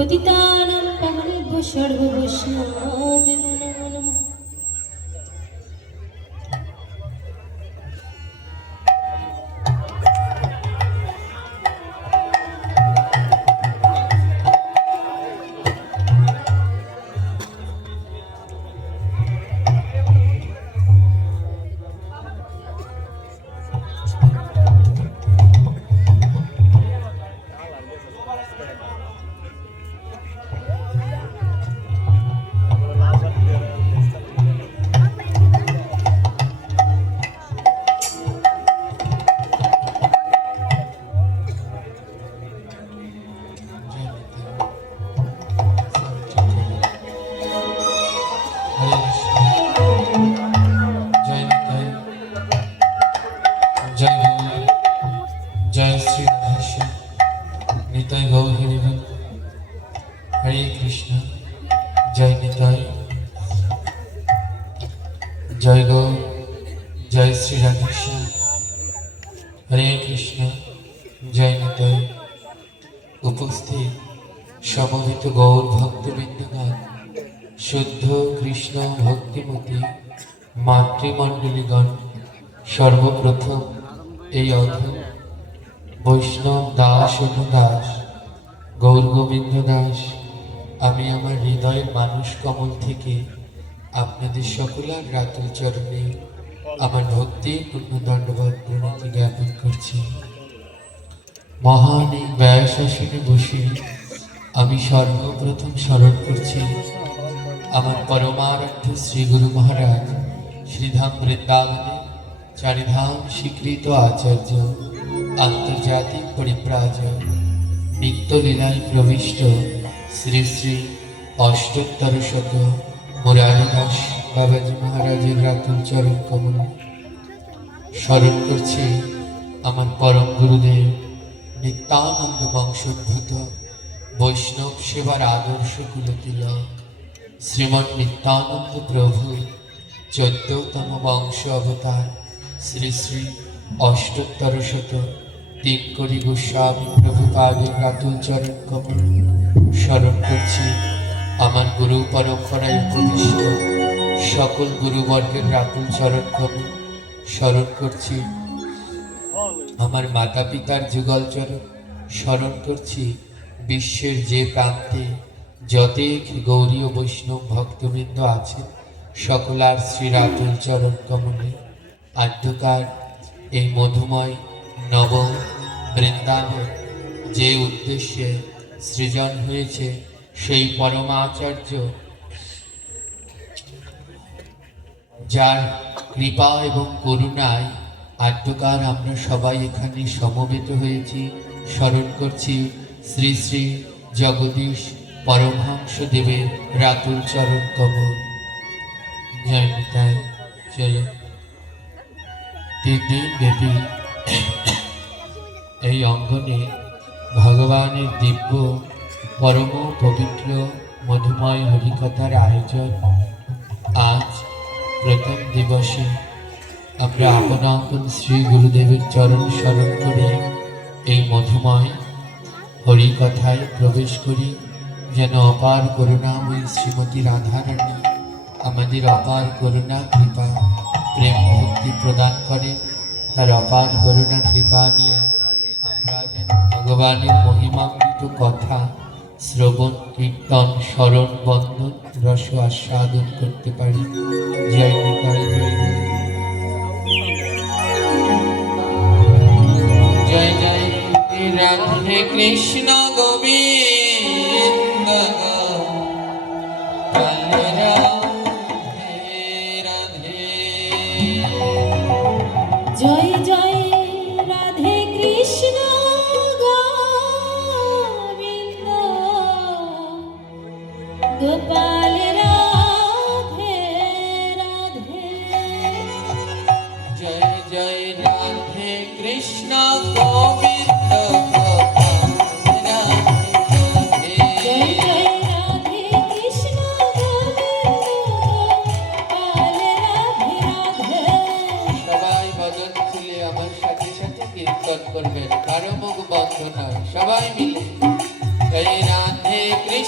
পতিতানাং পাবনেভ্যো সর্ববৈষ্ণবেভ্যো নমো নমঃ। जय श्री राधेश्याम निताई गौर हरिबल हरे कृष्ण जय निताई जय गौर जय श्री राधेश्याम हरे कृष्ण जय निताई उपस्थित समवेत गौर भक्तबृंदगण शुद्ध कृष्ण भक्तिमती मातृमंडलीगण सर्वप्रथम এই অধম বৈষ্ণব দাস অনুদাস গৌর গোবিন্দ দাস আমি আমার হৃদয়ের মানুষ কমল থেকে আপনাদের সকলের রাতুল চরণে আমার ভক্তি পূর্ণ দণ্ডবত প্রণতি জ্ঞাপন করছি। মহান এই ব্যাস আসনে বসে আমি সর্বপ্রথম স্মরণ করছি আমার পরমারাধ্য শ্রী গুরু মহারাজ শ্রীধাম বৃন্দাবনে চারিধাম স্বীকৃত আচার্য আন্তর্জাতিক পরিব্রাজক নিত্য লীলায় প্রবিষ্ট শ্রী শ্রী অষ্টোত্তর শত মুরারিদাস বাবাজি মহারাজের রাতুল চরণ কমল স্মরণ করছি আমার পরম গুরুদেব নিত্যানন্দ বংশোদ্ভূত বৈষ্ণব সেবার আদর্শ কুলতিলক শ্রীমন নিত্যানন্দ প্রভু 14তম বংশ অবতার শ্রী শ্রী অষ্টোত্তর শত 3 কোটি গোস্বামী প্রভুপাদের রাতুল চরণ কমল স্মরণ করছি আমার গুরু পরম্পরায় প্রতিষ্ঠিত সকল গুরুবর্গের রাতুল চরণ কমল স্মরণ করছি আমার মাতা পিতার যুগল চরণ স্মরণ করছি বিশ্বের যে প্রান্তে যতেক গৌরী ও বৈষ্ণব ভক্তবৃন্দ আছেন সকলার শ্রী রাতুল চরণ কমলে আদ্যকার এই মধুময় নব বৃন্দাবন যে উদ্দেশ্যে সৃজন হয়েছে সেই পরমাচার্য যার কৃপা এবং করুণায় আদ্যকার আমরা সবাই এখানে সমবেত হয়েছি স্মরণ করছি শ্রী শ্রী জগদীশ পরমহংস দেবের রাতুল চরণ কমল। জয় নিতাই। চলো 3 দিন ব্যাপী এই অঙ্গনে ভগবানের দিব্য পরম পবিত্র মধুময় হরিকথার আয়োজন। আজ প্রথম দিবসে আমরা আপন আপন শ্রী গুরুদেবের চরণ স্মরণ করে এই মধুময় হরিকথায় প্রবেশ করি যেন অপার করুণাময়ী শ্রীমতী রাধারানী আমাদের অপার করুণা কৃপা প্রেম ভক্তি প্রদান করে। তার অপার করুণা কৃপা নিয়ে আমরা যেন ভগবানের মহিমান্বিত কথা শ্রবণ কীর্তন স্মরণ বন্ধন রস আস্বাদন করতে পারি। জয় নিতাই। জয় জয় রাধে কৃষ্ণ গোবিন্দ জয় জয় রাধে কৃষ্ণ গোবিন্দ গোপাল রাধে রাধে। জয় জয় রাধে কৃষ্ণ গোবিন্দ করবেন কারো মুখ বন্ধ নয় সবাই মিলে জয় রাধে কৃষ্ণ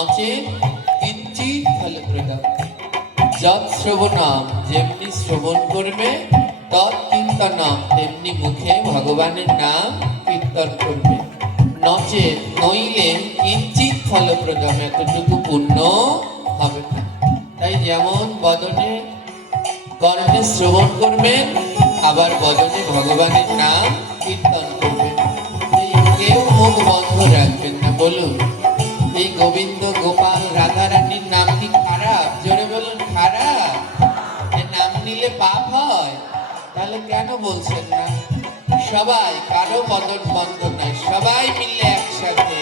নচে কিঞ্চিৎ ফলপ্রদম। যৎ শ্রবণম, যেমনি শ্রবণ করবে, তৎ কীর্তনম, তেমনি মুখে ভগবানের নাম কীর্তন করবে। নচে, নইলে কিঞ্চিৎ ফলপ্রদম, এতটুকু পুণ্য হবে না। তাই যেমন বদনে কর্ণে শ্রবণ করবেন, আবার বদনে ভগবানের নাম কীর্তন করবেন। কেউ মুখ বন্ধ রাখবেন না। বলুন, এই গোবিন্দ গোপাল রাধারানীর নাম কি খারাপ? জোরে বলুন, খারাপ? এ নাম নিলে পাপ হয়? তাহলে কেন বলছেন না? সবাই, কারো বদন বন্ধ নাই, সবাই মিলে একসাথে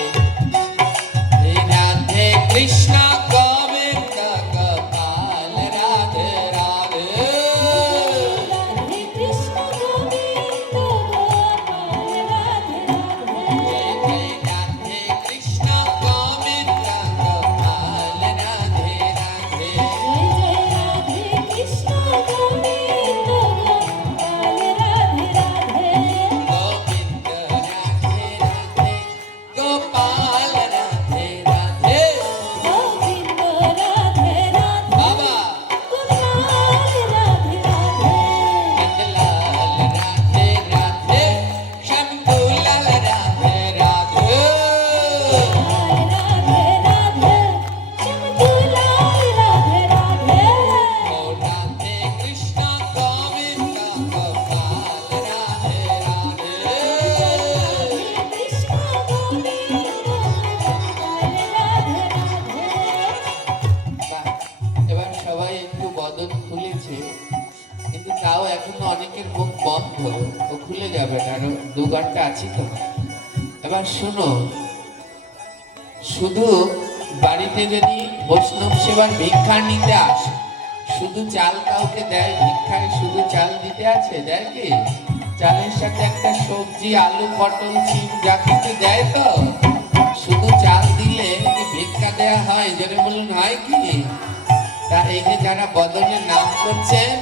এই রাধে কৃষ্ণ গোবিন্দ গোপাল রাধে রাধে। রাধে কৃষ্ণ গোবিন্দ গোপাল রাধে রাধে। রাধে কৃষ্ণ গোবিন্দ গোপাল রাধে রাধে। জয় জয় রাধে কৃষ্ণ গোবিন্দ গোপাল রাধে রাধে। গোবিন্দ রাধে রাধে, গোপাল রাধে রাধে। গোবিন্দ রাধে রাধে, বাবা গোপাল রাধে রাধে। নন্দলাল রাধে রাধে, শম্ভুলাল রাধে রাধে। রাধে রাধে, শ্যামদুলাল রাধে রাধে। ও রাধে কৃষ্ণ গোবিন্দ গোপাল রাধে রাধে। কৃষ্ণ গোবিন্দ গোপাল রাধে রাধে। বাহ, এবার সবাই একটু বদন খুলেছে, কিন্তু তাও এখনো অনেকের মুখ বন্ধ। ও খুলে যাবে না, আরো 2 ঘন্টা আছি তো। এবার শুনো, শুধু বাড়িতে যদি বৈষ্ণব সেবার ভিক্ষা নিতে আসে, শুধু চাল কাউকে দেয়? ভিক্ষায় শুধু চাল দিতে আছে? দেয় কি? চালের সাথে একটা সবজি, আলু, পটল, সিম যা কিছু দেয় তো? শুধু চাল দিলে কি ভিক্ষা দেয়া হয়? যেন বলুন, হয় কি? তা এই যে যারা বদলে নাম করছেন,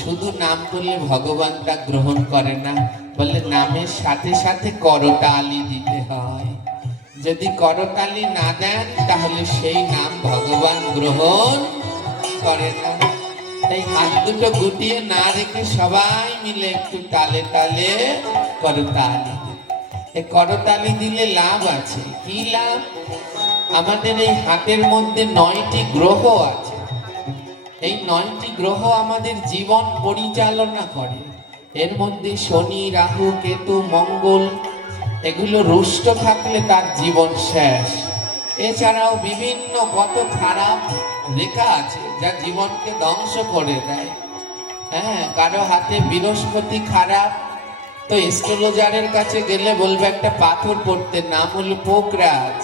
শুধু নাম করলে ভগবান তা গ্রহণ করে না। বলে নামের সাথে সাথে করতালি দিতে হয়। যদি করতালি না দেন, তাহলে সেই নাম ভগবান গ্রহণ করে না। তাই হাত দুটো গুটিয়ে না রেখে সবাই মিলে একটু তালে তালে করতালি দিন। এই করতালি দিলে লাভ আছে। কি লাভ? আমাদের এই হাতের মধ্যে 9টি গ্রহ আছে। এই 9টি গ্রহ আমাদের জীবন পরিচালনা করে। এর মধ্যে শনি, রাহু, কেতু, মঙ্গল, এগুলো রুষ্ট থাকলে তার জীবন শেষ। এছাড়াও বিভিন্ন কত খারাপ রেখা আছে যা জীবনকে ধ্বংস করে দেয়। হ্যাঁ, কারো হাতে বৃহস্পতি খারাপ, তো এস্ট্রোলজারের কাছে গেলে বলবে একটা পাথর পড়তে, নাম হলো পোকরাজ।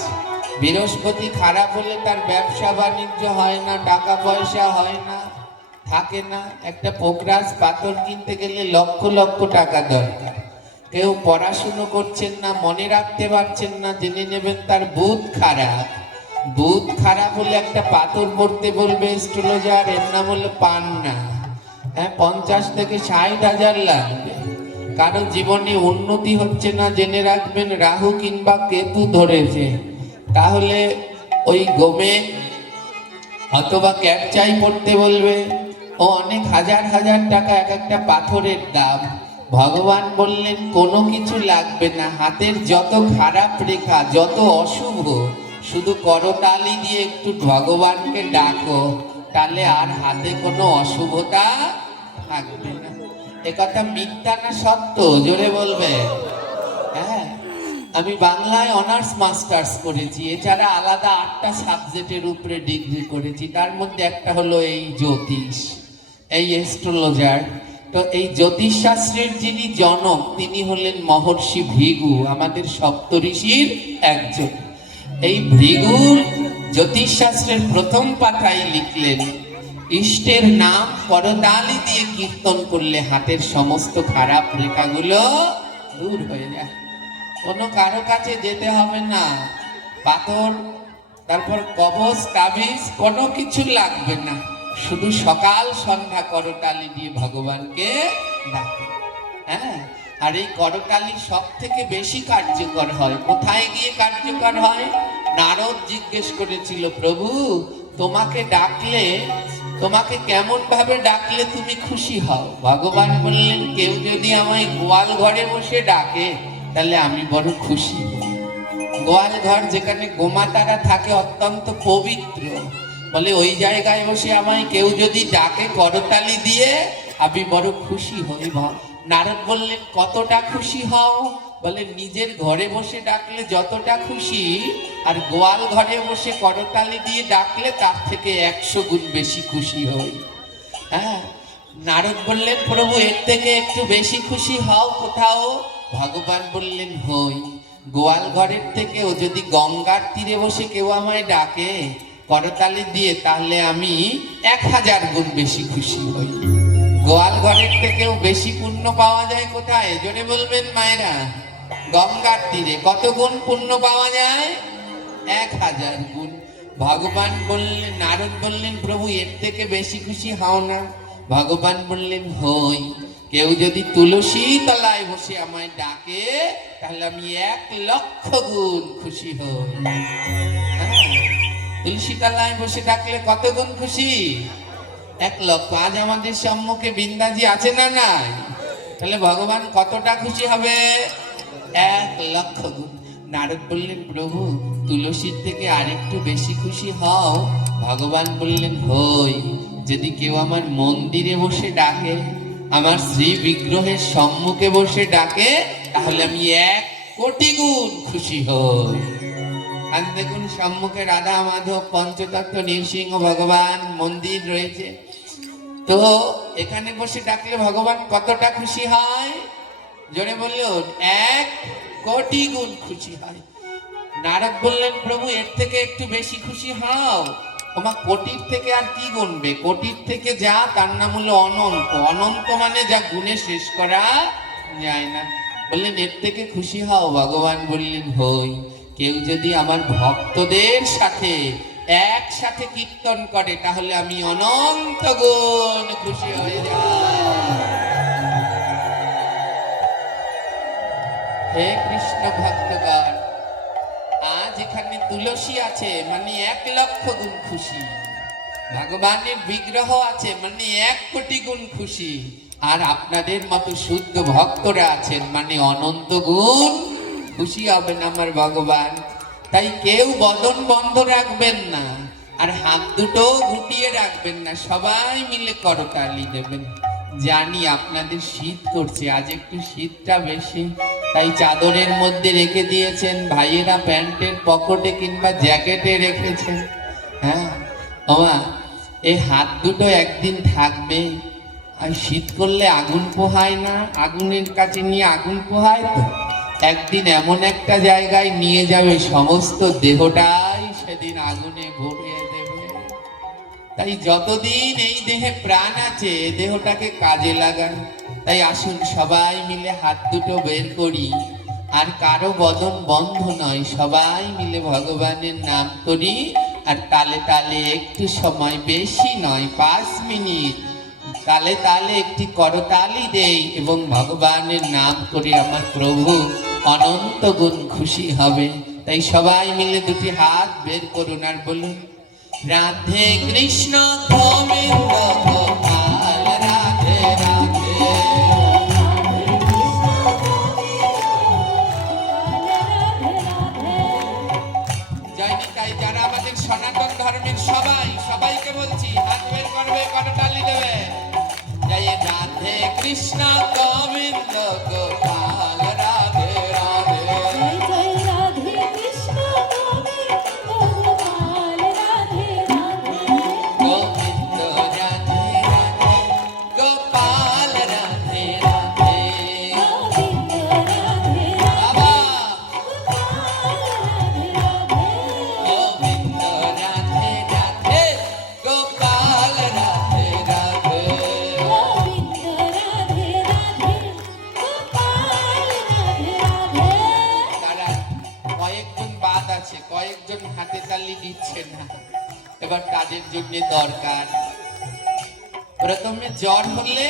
বৃহস্পতি খারাপ হলে তার ব্যবসা বাণিজ্য হয় না, টাকা পয়সা হয় না, থাকে না। একটা পোকরাজ পাথর কিনতে গেলে লক্ষ লক্ষ টাকা দরকার। কেউ পড়াশুনো করছেন না, মনে রাখতে পারছেন না, জেনে নেবেন তার বুধ খারাপ। বুধ খারাপ হলে একটা পাথর পড়তে বলবে এস্ট্রোলজার, এর নাম হলো পান্না। হ্যাঁ, 50 থেকে 60 হাজার লাগবে। কারো জীবনে উন্নতি হচ্ছে না, জেনে রাখবেন রাহু কিংবা কেতু ধরেছে। তাহলে ওই গোমে অথবা ক্যাপচাই পড়তে বলবে। ও অনেক হাজার হাজার টাকা এক একটা পাথরের দাম। ভগবান বললেন কোনো কিছু লাগবে না, হাতের যত খারাপ রেখা, যত অশুভ, শুধু করতালি দিয়ে একটু ভগবানকে ডাকো, তাহলে আর হাতে কোনো অশুভতা থাকবে না। একথা মিথ্যা না সত্য? জোরে বলবে। হ্যাঁ, আমি বাংলায় অনার্স মাস্টার্স করেছি, এছাড়া আলাদা 8টা সাবজেক্টের উপরে ডিগ্রি করেছি। তার মধ্যে একটা হলো এই জ্যোতিষ, এই এস্ট্রোলজার। তো এই জ্যোতিষ শাস্ত্রের যিনি জনক, তিনি হলেন মহর্ষি ভৃগু, আমাদের সপ্তঋষির একজন। এই ভৃগুর জ্যোতিষ শাস্ত্রের প্রথম পাতায় লিখলেন, ইষ্টের নাম করতালি দিয়ে কীর্তন করলে হাতের সমস্ত খারাপ রেখাগুলো দূর হয়ে যায়। কোনো কারো কাছে যেতে হবে না, পাথর, তারপর কবচ, তাবিজ, কোনো কিছু লাগবে না। শুধু সকাল সন্ধ্যা করতালি দিয়ে ভগবানকে ডাকে। হ্যাঁ, আর এই করতালি সব থেকে বেশি কার্যকর হয় কোথায় গিয়ে কার্যকর হয়? নারদ জিজ্ঞেস করেছিল, প্রভু তোমাকে ডাকলে, তোমাকে কেমন ভাবে ডাকলে তুমি খুশি হও? ভগবান বললেন, কেউ যদি আমায় গোয়াল ঘরে বসে ডাকে তাহলে আমি বড় খুশি হই। গোয়াল ঘর যেখানে গোমাতারা থাকে, অত্যন্ত পবিত্র, বলে ওই জায়গায় বসে আমায় কেউ যদি ডাকে করতালি দিয়ে, আমি বড় খুশি হই। নারদ বললেন, কতটা খুশি হও? বলে নিজের ঘরে বসে ডাকলে যতটা খুশি, আর গোয়াল ঘরে বসে করতালি দিয়ে ডাকলে তার থেকে 100 গুণ বেশি খুশি হই। হ্যাঁ, নারদ বললেন, প্রভু এর থেকে একটু বেশি খুশি হও কোথাও? ভগবান বললেন, হই। গোয়াল ঘরের থেকেও যদি গঙ্গার তীরে বসে কেউ আমায় ডাকে করতালি দিয়ে, তাহলে আমি 1000 গুণ বেশি খুশি হই। গোয়াল ঘরের থেকেও বেশি পুণ্য পাওয়া যায় কোথায়? জোরে বলবেন মায়েরা। গঙ্গার তীরে। কত গুণ পুণ্য পাওয়া যায়? 1000 গুণ। ভগবান বললেন, নারদ বললেন, প্রভু এর থেকে বেশি খুশি হও না? ভগবান বললেন, হই। কেউ যদি তুলসী তলায় বসে আমায় ডাকে তাহলে আমি 1,00,000 গুণ খুশি হই। হ্যাঁ, তুলসী তলায় বসে ডাকলে কত গুণ খুশি? 1,00,000। আজ আমাদের সম্মুখে বৃন্দাজি আছে না নাই? তাহলে ভগবান কতটা খুশি হবে? 1,00,000 গুণ। নারদ বললেন, প্রভু তুলসীর থেকে আরেকটু বেশি খুশি হও? ভগবান বললেন, হই। যদি কেউ আমার মন্দিরে বসে ডাকে, আমার শ্রী বিগ্রহের সম্মুখে বসে ডাকে, তাহলে আমি 1,00,00,000 গুণ খুশি হই। আজ দেখুন সম্মুখে রাধা মাধব পঞ্চতত্ত্ব নৃসিংহ ভগবান মন্দির রয়েছে, তো এখানে বসে ডাকলে ভগবান কতটা খুশি হয়? জোরে বলুন, 1,00,00,000 গুণ খুশি হয়। নারদ বললেন, প্রভু এর থেকে একটু বেশি খুশি হও। তোমার কোটির থেকে আর কি গুনবে? কোটির থেকে যা, তার নাম হলো অনন্ত। অনন্ত মানে যা গুণে শেষ করা যায় না। বললেন, এর থেকে খুশি হও? ভগবান বললেন, হই। কেউ যদি আমার ভক্তদের সাথে একসাথে কীর্তন করে তাহলে আমি অনন্ত গুণ খুশি হয়ে যাই। হে কৃষ্ণ ভক্তগণ, আজ এখানে তুলসী আছে মানে 1,00,000 গুণ খুশি, ভগবানের বিগ্রহ আছে মানে 1,00,00,000 গুণ খুশি, আর আপনাদের মতো শুদ্ধ ভক্তরা আছেন মানে অনন্ত গুণ খুশি হবেন আমার ভগবান। তাই কেউ বদন বন্ধ রাখবেন না, আর হাত দুটো গুটিয়ে রাখবেন না, সবাই মিলে করতালি দেবেন। জানি আপনাদের শীত করছে, আজ একটু শীতটা বেশি, তাই চাদরের মধ্যে রেখে দিয়েছেন, ভাইয়েরা প্যান্টের পকেটে কিংবা জ্যাকেটে রেখেছেন। হ্যাঁ ওমা, এই হাত দুটো একদিন থাকবে। আর শীত করলে আগুন পোহায় না, আগুনের কাছে নিয়ে আগুন পোহায় তো, একদিন এমন একটা জায়গায় নিয়ে যাবে সমস্ত দেহটাই সেদিন আগুনে ভরিয়ে দেবে। তাই যতদিন এই দেহে প্রাণ আছে দেহটাকে কাজে লাগান। তাই আসুন সবাই মিলে হাত দুটো বের করি, আর কারো বদন বন্ধ নয়, সবাই মিলে ভগবানের নাম করি, আর তালে তালে একটু সময়, বেশি নয় 5 মিনিট তালে তালে একটি করতালি দেই এবং ভগবানের নাম করি, আমার প্রভু অনন্ত গুণ খুশি হবে। তাই সবাই মিলে দুটি হাত বের করুন আর বলুন, রাধে কৃষ্ণ গোবিন্দ গোপাল, রাধে রাধে। তাই যারা আমাদের সনাতন ধর্মের সবাইকে বলছি, হাত বের করবে, করতালি দেবে। জয় রাধে কৃষ্ণ গোবিন্দ গোপাল, রাধে রাধে। জয় জয় রাধে কৃষ্ণ গোবিন্দ গোপাল, রাধে রাধে। গোবিন্দ রাধে রাধে, গোপাল রাধে রাধে। গোবিন্দ রাধে বাবা, গোপাল রাধে রাধে। গোবিন্দ রাধে রাধে, গোপাল রাধে রাধে। গোবিন্দ রাধে রাধে, গোপাল রাধে রাধে। তারা কয়েকজন বাদ আছে, কয়েকজন হাতে তালি দিচ্ছে না, এবার তাদের জন্য দরকার। প্রথমে জ্বর হলে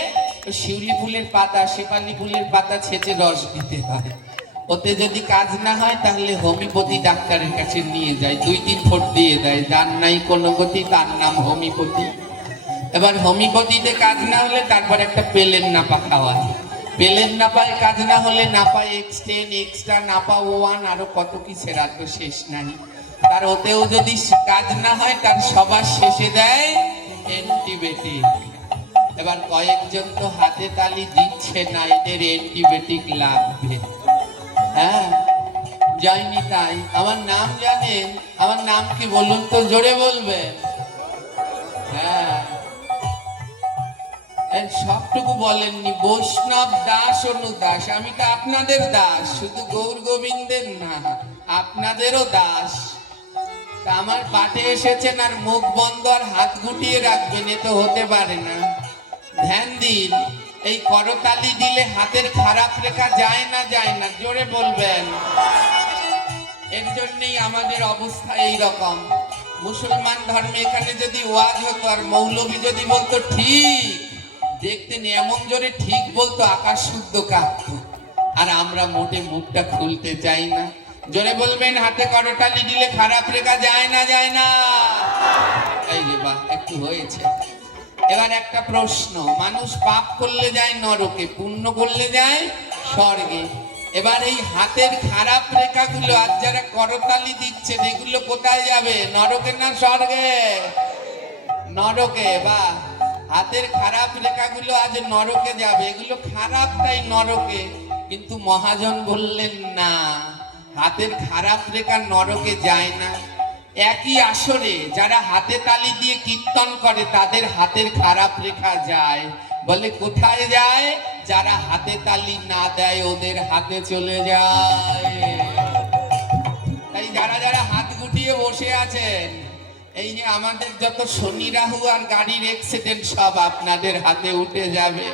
শিউলি ফুলের পাতা, শেফালি ফুলের পাতা ছেঁচে রস দিতে হয়, ওতে যদি কাজ না হয় তাহলে হোমিওপ্যাথি ডাক্তারের কাছে নিয়ে যায়, 2-3 ফোঁট দিয়ে দেয়, যার নাই কোনো গতি তার নাম হোমিওপ্যাথি। এবার হোমিওপ্যাথিতে কাজ না হলে তারপর একটা পেলেন নাপা খাওয়ায়, পেলেন নাপায় কাজ না হলে নাপায় X10 এক্সট্রা নাপা 1 আরো কত কি সেরা তো শেষ নাই। তার ওতেও যদি কাজ না হয় তার সবার শেষে দেয় অ্যান্টিবায়োটিক। এবার কয়েকজন তো হাতে তালি দিচ্ছে না, এদের অ্যান্টিবায়োটিক লাগবে। হ্যাঁ যাইনি তাই। আমার নাম জানেন? আমার নাম কি বলুন তো, জোরে বলবেন? হ্যাঁ সবটুকু বলেননি। বৈষ্ণব দাস অনুদাস, আমি তো আপনাদের দাস, শুধু গৌর গোবিন্দের না, আপনাদেরও দাস। তা আমার পাটে এসেছেন আর মুখ বন্ধ আর হাত গুটিয়ে রাখবেন, এ তো হতে পারে না। ধ্যান দিন, এই করতালি দিলে হাতের খারাপ রেখা যায় না, যায় না, জোরে বলবেন। এর জন্যই আমাদের অবস্থা এই রকম। মুসলমান ধর্মে এখানে যদি ওয়াজ হতো আর মৌলভী যদি বলতো ঠিক, দেখতেন এমন জোরে ঠিক বলতো আকাশ শুদ্ধ কাঁপতো। আর আমরা মোটে মুখটা খুলতে চাই না। জোরে বলবেন, হাতে করতালি দিলে খারাপ রেখা যায় না, যায় না? এই যে বাহ, একটু হয়েছে। এবার একটা প্রশ্ন, মানুষ পাপ করলে যায় নরকে, পুণ্য করলে যায় স্বর্গে। এবার এই হাতের খারাপ রেখাগুলো আজ যারা করতালি দিচ্ছে এগুলো কোথায় যাবে, নরকে না স্বর্গে? নরকে। বা হাতের খারাপ রেখাগুলো আজ নরকে যাবে, এগুলো খারাপ তাই নরকে। কিন্তু মহাজন বললেন না, হাতের খারাপ রেখা নরকে যায় না। একই আসরে যারা হাতে তালি দিয়ে কীর্তন করে তাদের হাতের খারাপ রেখা যায়। বলে কোথায় যায়? যারা হাতে তালি না দেয় ওদের হাতে চলে যায়। তাই যারা যারা হাত গুটিয়ে বসে আছেন, এই যে আমাদের যত শনি রাহু আর গাড়ির অ্যাক্সিডেন্ট সব আপনাদের হাতে উঠে যাবে।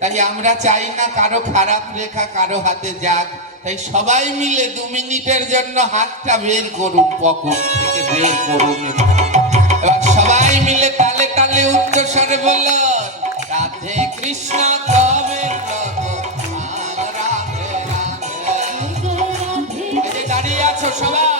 তাই আমরা চাই না কারো খারাপ রেখা কারো হাতে যাক। তাই সবাই মিলে 2 মিনিটের জন্য হাতটা বের করুন, পকেট থেকে বের করুন। এবার সবাই মিলে তালে তালে উচ্চস্বরে বলুন, রাধে কৃষ্ণ গোবিন্দ গোপাল রাধে রাধে। এই যে দাঁড়িয়ে আছো সবাই,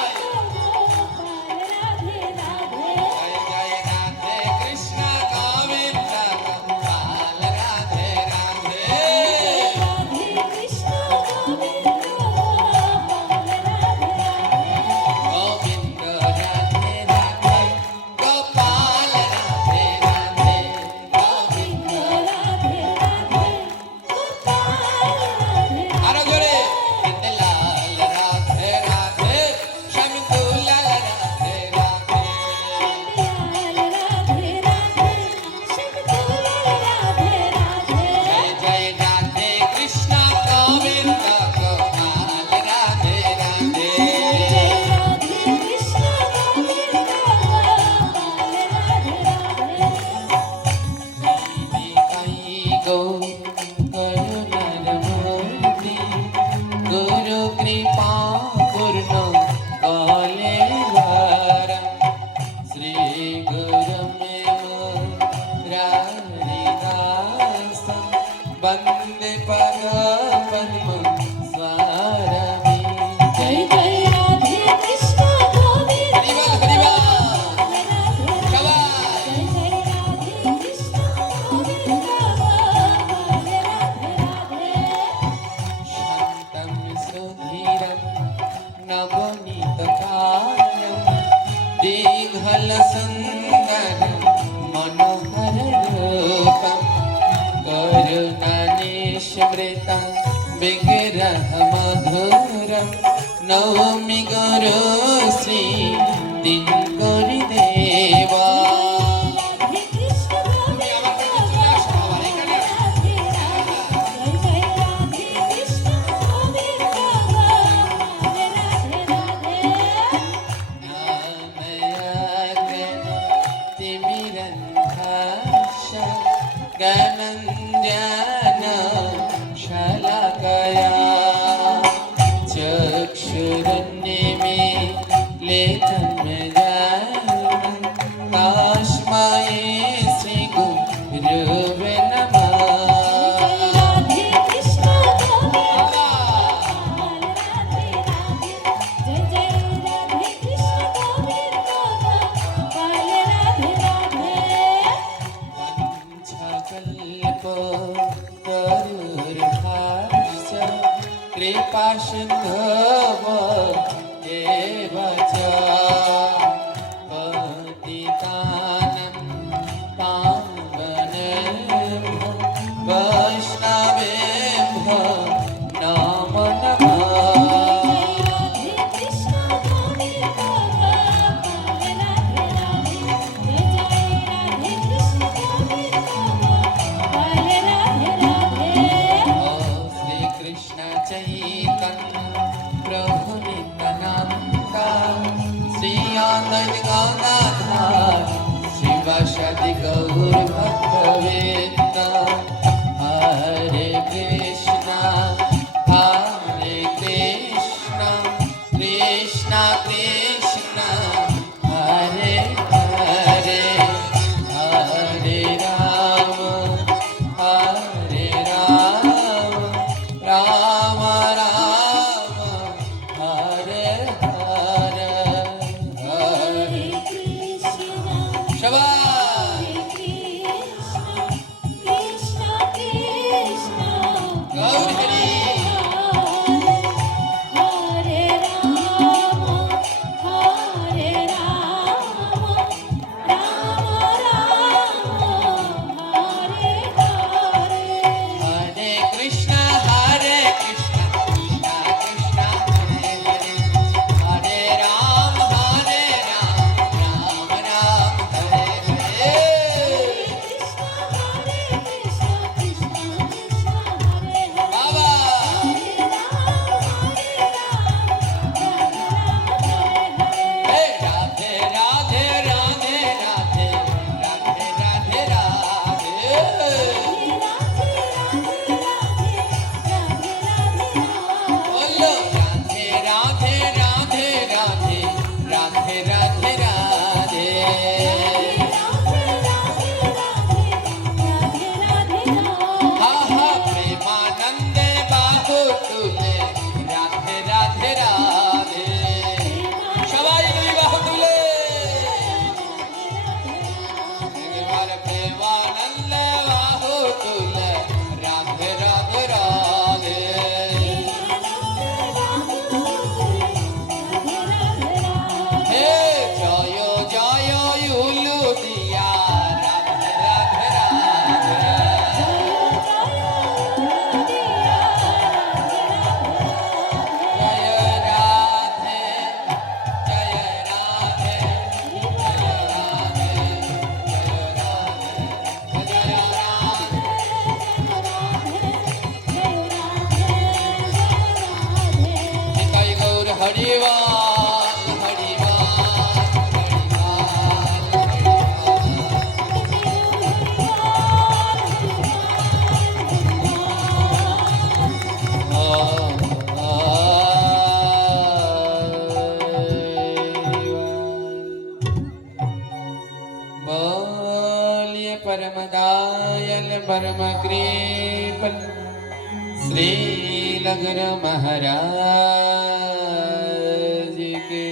বন্দে পদ্ম স্বরমে। জয় জয় রাধে কৃষ্ণ গোবিন্দ হরিবল হরিবল সবাই। জয় জয় রাধে কৃষ্ণ গোবিন্দ রাধে রাধে। শান্তম সুধীরম নবনীতকায়ম দীঘল সুন্দর মনোহর রূপম করুণানিস্মৃতম বিগ্রহ মধুরম নৌমি গুরু শ্রী দিনকরি দেবা। রাধে কৃষ্ণ গোবিন্দ রাধে রাধে। জয় জয় রাধে কৃষ্ণ গোবিন্দ রাধে রাধে। গণঞ্জন শলাকয়া চক্ষুরুন্মিলিतं তস্मै শ্রী গুরুবে নমঃ। রাধে কৃষ্ণ গোবিন্দ सिन्धुव एव च पतितानं पावनेभ्यो वैष्णवेभ्यो नमो नमः। राधे कृष्ण गोविंद राधे राधे जय जय राधे कृष्ण गोविंद राधे राधे ओ श्री कृष्ण चैतन्य प्रभु नित्यानंद श्री आनंद गौरधर शिवासादि गौर भक्तवृंद हरे कृष्ण कृष्ण कृष्ण हरे हरे हरे राम राम राम हरे हरे हरे कृष्ण शबाश कृष्ण कृष्ण गौर हरि हरे राम हरे राम राम राम हरे हरे हरे कृष्ण कृष्ण कृष्ण हरे हरे हरे राम राम राम हरे हरे बाबा हे राधे राधे राधे राधे राधे राधे राधे बोलो राधे राधे राधे राधे राधे राधे राधे हा हा प्रेमानंद बाहु तुले राधे राधे राधे সবাই দুই বাহু তুলে একবার প্রেমানন্দ বাহু তুলে রাধে রাধে রাধে হে জয় জয় উলু দিয়া রাধে রাধে রাধে জয় রাধে জয় রাধে জয় রাধে জয় রাধে নিতাই গৌর হরিবাল হরিবাল হরিবাল बोलिए परमदायल परम कृपल श्री लगुरु महाराज के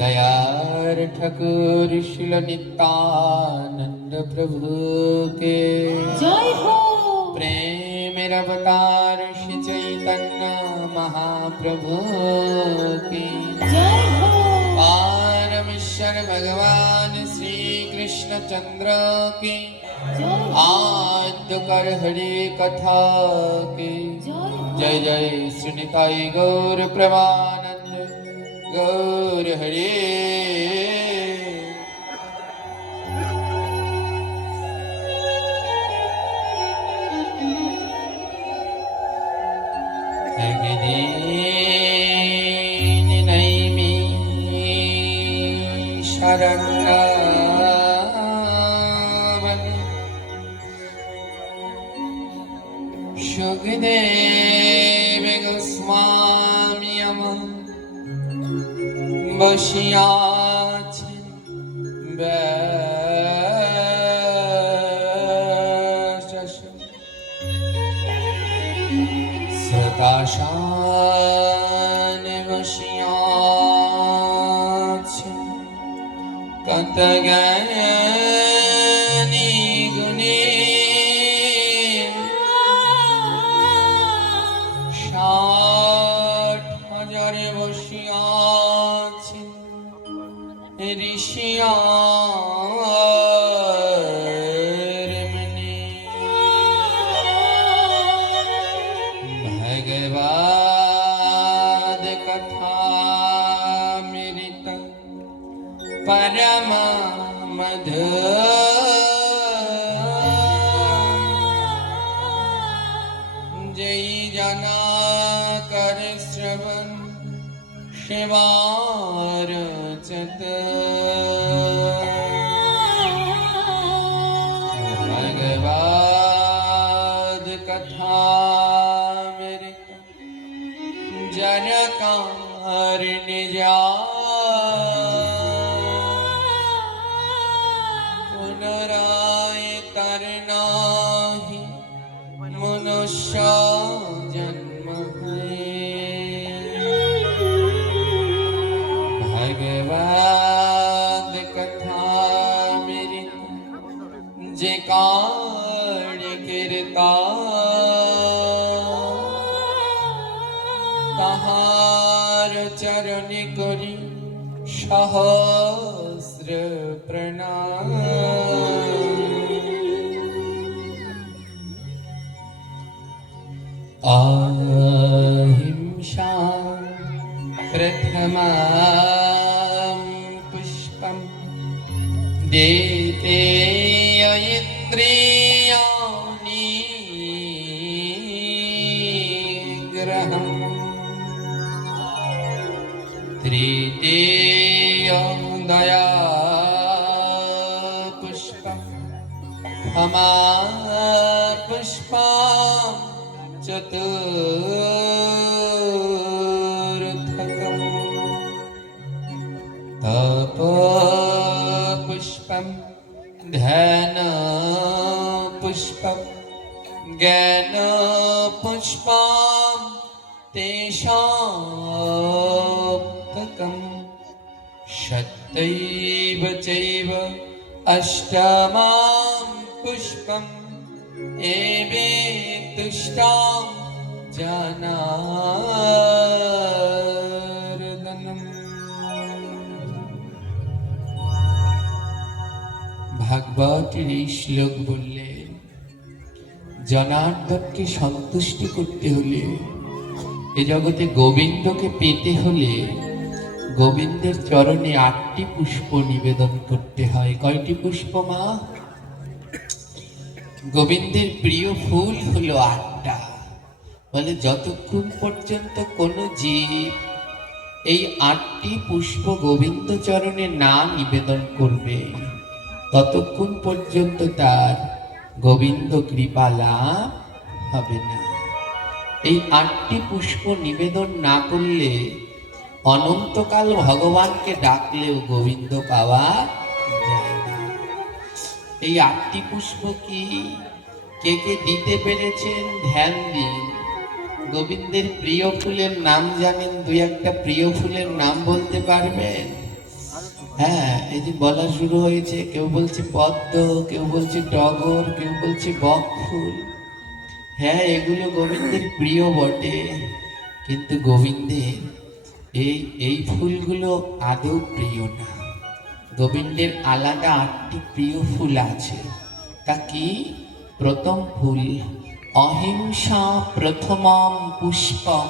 दयार ठाकुर शिल नित्यानंद प्रभु के জয় হো प्रेम अवतार श्री चैतन्य महाप्रभु की জয় হো पारमेश्वर भगवान श्री कृष्ण चंद्र की জয় आद्य कर हरि कथा की জয় जय जय श्री निताई गौर प्रमानंद गौर हरि একদিন নৈমি শরণাবনে সুখদেব গোস্বামী আমার বসিয়াছেন ব্যাসাসনে। শ্রোতাশানে বসিয়াছেন কত জ্ঞানী গুণী रमणी भगवद कथामृत परम जय जना कर श्रवण शिवारचत भगवद कथामृत जनकार निजा पुनराय तरनाहि मनुष्य जन्म भगवद कथामृत जे कार्य कीर्ता ताहार चरण करी सहस्र प्रणाम अहिंसा प्रथमं पुष्पं देते इंद्रियाणि ग्रहम् तृतीयं दया पुष्पं क्षमा पुष्पं चतुर्थकम् तप पुष्पं ध्यान पुष्पं ज्ञान पुष्पं तेषाप्तकम् शतैव चैव अष्टमं पुष्पम् एवेत्तुष्टां जनार्दनम् ভাগবতের এই শ্লোক বললে জনার্দনকে সন্তুষ্টি করতে হলে এ জগতে গোবিন্দকে পেতে হলে গোবিন্দের চরণে ৮টি পুষ্প নিবেদন করতে হয়। কয়টি পুষ্প মা? গোবিন্দের প্রিয় ফুল হলো ৮টা। বলে যতক্ষণ পর্যন্ত কোনো জীব এই ৮টি পুষ্প গোবিন্দ চরণে না নিবেদন করবে ততক্ষণ পর্যন্ত তার গোবিন্দ কৃপা লাভ হবে না। এই ৮টি পুষ্প নিবেদন না করলে অনন্তকাল ভগবানকে ডাকলেও গোবিন্দ পাওয়া যায় না। এই ৮টি পুষ্প কি? কে কে দিতে পেরেছেন ধ্যান দিন। গোবিন্দের প্রিয় ফুলের নাম জানেন? ২-১টা প্রিয় ফুলের নাম বলতে পারবেন? হ্যাঁ, এই যে বলা শুরু হয়েছে, কেউ বলছে পদ্ম, কেউ বলছে টগর, কেউ বলছে বক ফুল। হ্যাঁ, এগুলো গোবিন্দের প্রিয় বটে, কিন্তু গোবিন্দের এই ফুলগুলো আদৌ প্রিয় না। গোবিন্দের আলাদা ৮টি প্রিয় ফুল আছে। তা কি? প্রথম ফুল অহিংসা প্রথমম পুষ্পম।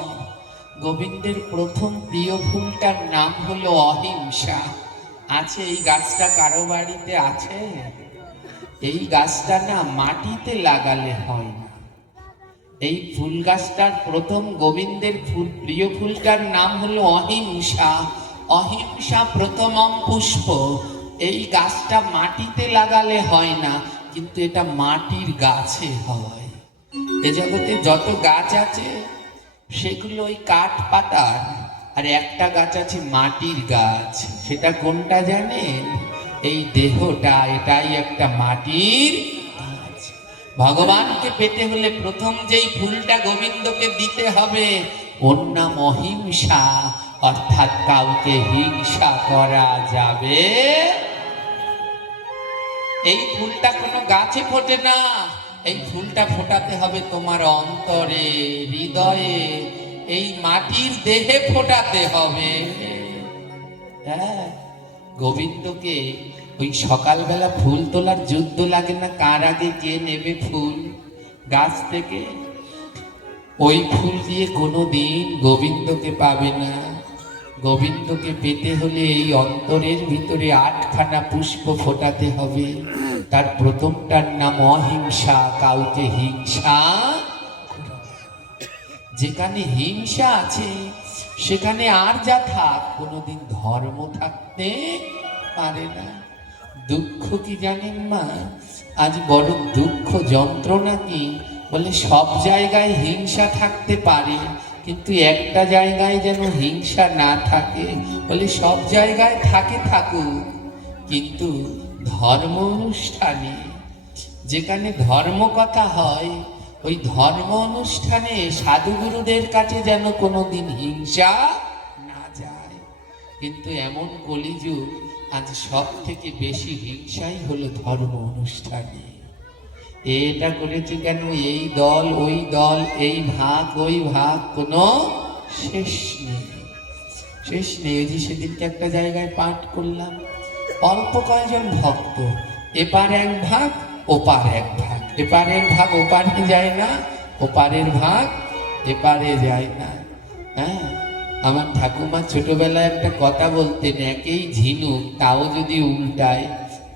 গোবিন্দের প্রথম প্রিয় ফুলটার নাম হলো অহিংসা। আছে এই গাছটা কারো বাড়িতে আছে? এই গাছটা না মাটিতে লাগালে হয় না। এই ফুল গাছটার প্রথম গোবিন্দের প্রিয় ফুলটার নাম হলো অহিংসা। অহিংসা প্রথমম পুষ্প। এই গাছটা মাটিতে লাগালে হয় না, কিন্তু এটা মাটির গাছে হয়। এ জগতে যত গাছ আছে সেগুলো ওই কাঠ পাতার, আর একটা গাছ আছে মাটির গাছ। সেটা কোনটা জানেন? এই দেহটা, এটাই একটা মাটির গাছ। ভগবানকে পেতে হলে প্রথম যেই ফুলটা গোবিন্দকে দিতে হবে ওর নাম অহিংসা, অর্থাৎ কাউকে হিংসা করা যাবে। এই ফুলটা কোনো গাছে ফোটে না, এই ফুলটা ফোটাতে হবে তোমার অন্তরে, হৃদয়ে, এই মাটির দেহে ফোটাতে হবে। হ্যাঁ, গোবিন্দকে ওই সকালবেলা ফুল তোলার যুদ্ধ লাগে না, কার আগে কে নেবে ফুল গাছ থেকে, ওই ফুল দিয়ে কোনোদিন গোবিন্দকে পাবে না। গোবিন্দকে পেতে হলে এই অন্তরের ভিতরে 8খানা পুষ্প ফোটাতে হবে। তার প্রথমটার নাম অহিংসা, কাউকে হিংসা। যেখানে হিংসা আছে সেখানে আর যা থাক কোনোদিন ধর্ম থাকতে পারে না। দুঃখ কি জানেন মা, আজ বড় দুঃখ যন্ত্রণা কি, বলে সব জায়গায় হিংসা থাকতে পারে কিন্তু একটা জায়গায় যেন হিংসা না থাকে। বলে সব জায়গায় থাকে থাকুক, কিন্তু ধর্ম অনুষ্ঠানে যেখানে ধর্ম কথা হয় ওই ধর্ম অনুষ্ঠানে সাধুগুরুদের কাছে যেন কোনোদিন হিংসা না যায়। কিন্তু এমন কলিযুগ, আজ সব থেকে বেশি হিংসাই হলো ধর্ম অনুষ্ঠানে। এটা করেছে কেন, এই দল ওই দল, এই ভাগ ওই ভাগ, কোনো শেষ নেই, শেষ নেই। এই যে সেদিনকে একটা জায়গায় পাঠ করলাম, অল্প কয়েকজন ভক্ত, এপার এক ভাগ ওপার এক ভাগ, এপারের ভাগ ওপারে যায় না, ওপারের ভাগ এপারে যায় না। হ্যাঁ, আমার ঠাকুমা ছোটবেলায় একটা কথা বলতেন, একেই ঝিনুক তাও যদি উল্টায়,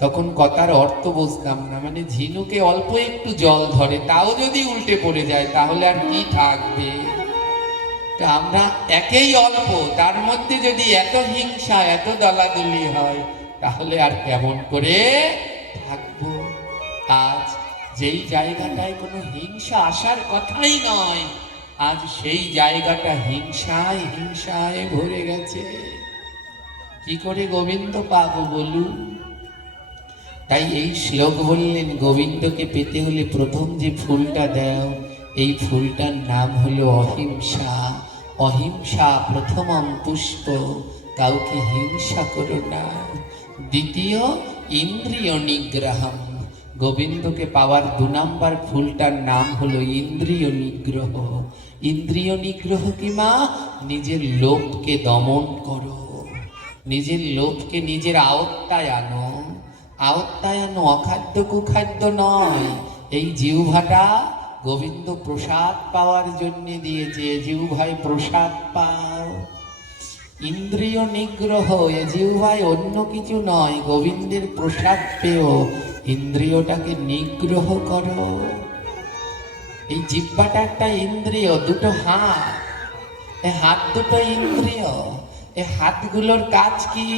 তখন কথার অর্থ বুঝতাম না। মানে ঝিনুকে অল্প একটু জল ধরে তাও যদি উল্টে পড়ে যায় তাহলে আর কি থাকবে। তা আমরা একেই অল্প, তার মধ্যে যদি এত হিংসা এত দলাদলি হয় তাহলে আর কেমন করে থাকবো। আজ যেই জায়গাটায় কোনো হিংসা আসার কথাই নয়, আজ সেই জায়গাটা হিংসায় হিংসায় ভরে গেছে। কি করে গোবিন্দ পাবো বলুন? তাই এই শ্লোক বললেন, গোবিন্দকে পেতে হলে প্রথম যে ফুলটা দাও, এই ফুলটার নাম হলো অহিংসা। অহিংসা প্রথমম পুষ্প, কাউকে হিংসা করো না। দ্বিতীয় ইন্দ্রিয় নিগ্রহম, গোবিন্দকে পাওয়ার 2 নাম্বার ফুলটার নাম হলো ইন্দ্রিয় নিগ্রহ। ইন্দ্রিয় নিগ্রহ কি মা? নিজের লোভকে দমন করো, নিজের লোভকে নিজের আওত্তায় আনো। আওত্তায় আনো, অখাদ্য কুখাদ্য নয়। এই জিহ্বাটা গোবিন্দ প্রসাদ পাওয়ার জন্য দিয়েছে, জিহ্বায় প্রসাদ পাও। ইন্দ্রিয় নিগ্রহ, এ জিহ্বায় অন্য কিছু নয়, গোবিন্দের প্রসাদ পেও, ইন্দ্রিয়টাকে নিগ্রহ করো। এই জিহ্বাটা একটা ইন্দ্রিয়, 2টো হাত, এই হাত 2টো ইন্দ্রিয়। এই হাতগুলোর কাজ কি?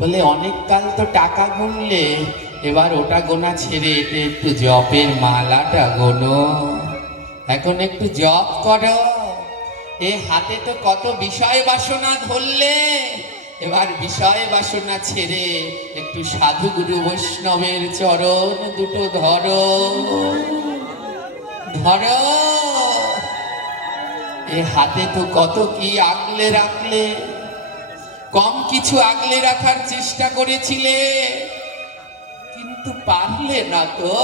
বলে অনেক কাল তো টাকা গুনলে, এবার ওটা গোনা ছেড়ে এটা একটু জপের মালাটা গোনো, এখন একটু জপ করো। এ হাতে তো কত বিষয় বাসনা ধরলে, এবার বিষয় বাসনা ছেড়ে একটু সাধু গুরু বৈষ্ণবের চরণ 2টো ধরো, ধরো। এ হাতে তো কত কি আগলে রাখলে, কম কিছু আগলে রাখার চেষ্টা করেছিলে কিন্তু পারলে না তো।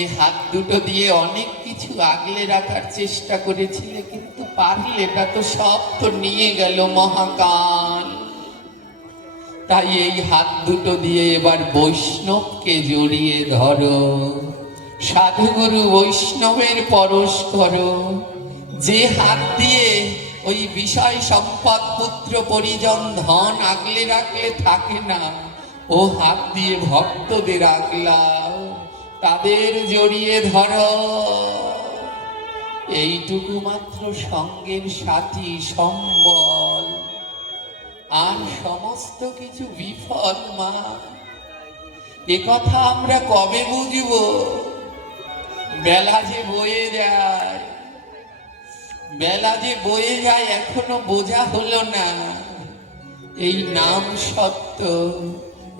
এই হাত 2টো দিয়ে অনেক কিছু আগলে রাখার চেষ্টা করেছিলে কিন্তু পারলে না তো, সব তো নিয়ে গেল মহাকাল। তাই এই হাত 2টো দিয়ে এবার বৈষ্ণবকে জড়িয়ে ধরো, সাধুগুরু বৈষ্ণবের পরশ করো। যে হাত দিয়ে ওই বিষয় সম্পদ পুত্র পরিজন ধন আগলে রাখলে থাকে না, ও হাত দিয়ে ভক্তদের আগলাও, তাদের জড়িয়ে ধরো। এইটুকু মাত্র সঙ্গের সাথী সম্বল, আর সমস্ত কিছু বিফল মা। একথা আমরা কবে বুঝব? বেলা যে বয়ে যায়, বেলা যে বয়ে যায় এখনো বোঝা হলো না। এই নাম সত্য,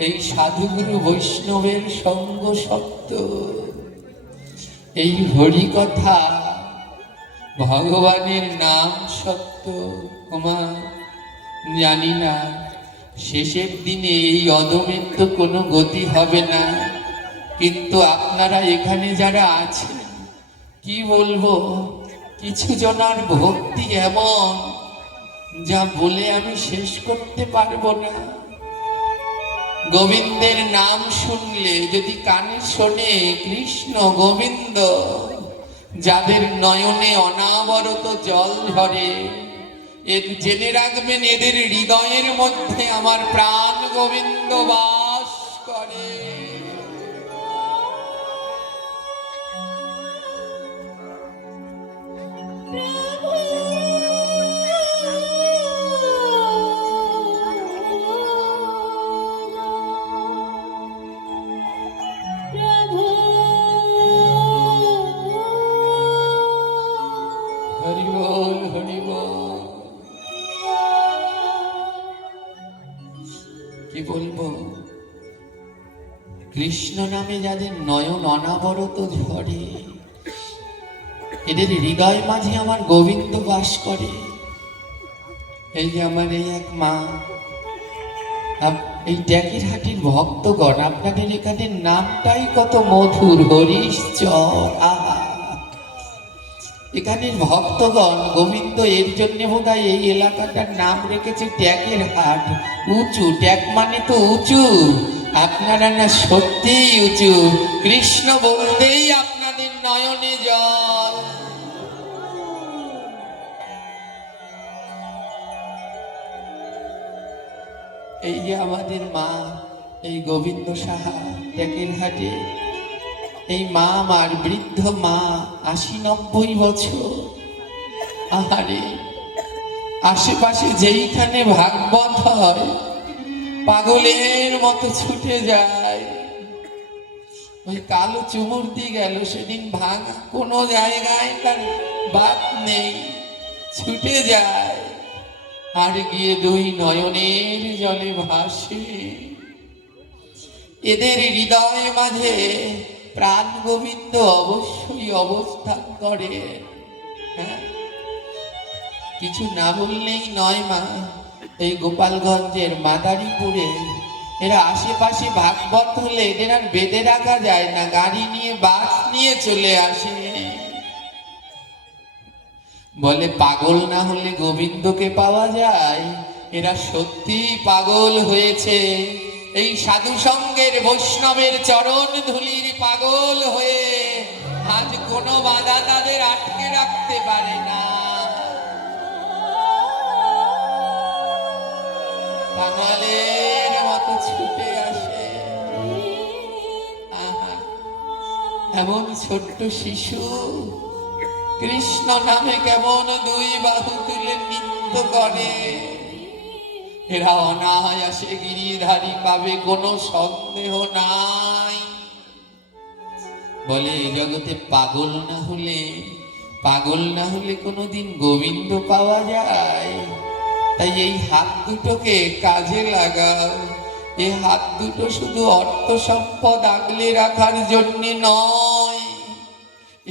এই সাধুগুরু বৈষ্ণবের সঙ্গ সত্য, এই হরি কথা ভগবানের নাম সত্য। ওমা জানি না শেষের দিনে এই অদমের তো কোনো গতি হবে না, কিন্তু আপনারা এখানে যারা আছেন কি বলবো, কিছু জনার ভক্তি এমন যা বলে আমি শেষ করতে পারবো না। গোবিন্দের নাম শুনলে যদি কানে শোনে কৃষ্ণ গোবিন্দ, যাদের নয়নে অনাবরত জল ঝরে, জেনে রাখবেন এদের হৃদয়ের মধ্যে আমার প্রাণ গোবিন্দ বাস করে। হরি বল, হরি বল। কি বলবো, কৃষ্ণ নামে যাদের নয়ন অনাবরত ঝরে, এদের হৃদয় মাঝে আমার গোবিন্দ বাস করে। এই যে আমার এই এক মা, এই ট্যাকির হাটির ভক্তগণ, আপনাদের এখানে নামটাই কত মধুর, হরিশ্চর। আহা, এখানের ভক্তগণ গোবিন্দ এর জন্য বোধহয় এই এলাকাটার নাম রেখেছে ট্যাকের হাট। উঁচু, ট্যাক মানে তো উঁচু, আপনারা না সত্যিই উঁচু। কৃষ্ণ বলতেই আপনাদের নয়নে জল। এই যে আমাদের মা, এই গোবিন্দ সাহা ট্যাকের হাটে, এই মা আমার বৃদ্ধ মা, ৮০-৯০ বছর। আহারে, আশেপাশে যেইখানে ভাগবত হয় পাগলের মতো ছুটে যায়। ওই কালো চুমুরতি গেল সেদিন, ভাঙা কোনো জায়গায় তার বাদ নেই, ছুটে যায় আর গিয়ে দুই নয়নের জলে ভাসে। এদের হৃদয় মাঝে প্রাণ গোবিন্দ অবশ্যই অবস্থান করে। হ্যাঁ, কিছু না বললেই নয় মা, এই গোপালগঞ্জের মাদারীপুরে এরা আশেপাশে ভাগবত হলে এদের আর বেঁধে রাখা যায় না, গাড়ি নিয়ে বাস নিয়ে চলে আসে। বলে পাগল না হলে গোবিন্দকে পাওয়া যায়। এরা সত্যি পাগল হয়েছে, এই সাধু সঙ্গের বৈষ্ণবের চরণ ধুলির পাগল হয়ে আজ কোনো বাধা তাদের আটকে রাখতে পারে না। কাঙালের মতো ছুটে আসে। আহা, এমন ছোট্ট শিশু কৃষ্ণ নামে কেমন দুই বাহু তুলে নৃত্য করে। এরা অনায়াসে গিরিধারী পাবে, কোনো সন্দেহ নাই। বলে এই জগতে পাগল না হলে কোনোদিন গোবিন্দ পাওয়া যায়। তাই এই হাত দুটোকে কাজে লাগাও। এই হাত দুটো শুধু অর্থ সম্পদ আগলে রাখার জন্য নয়,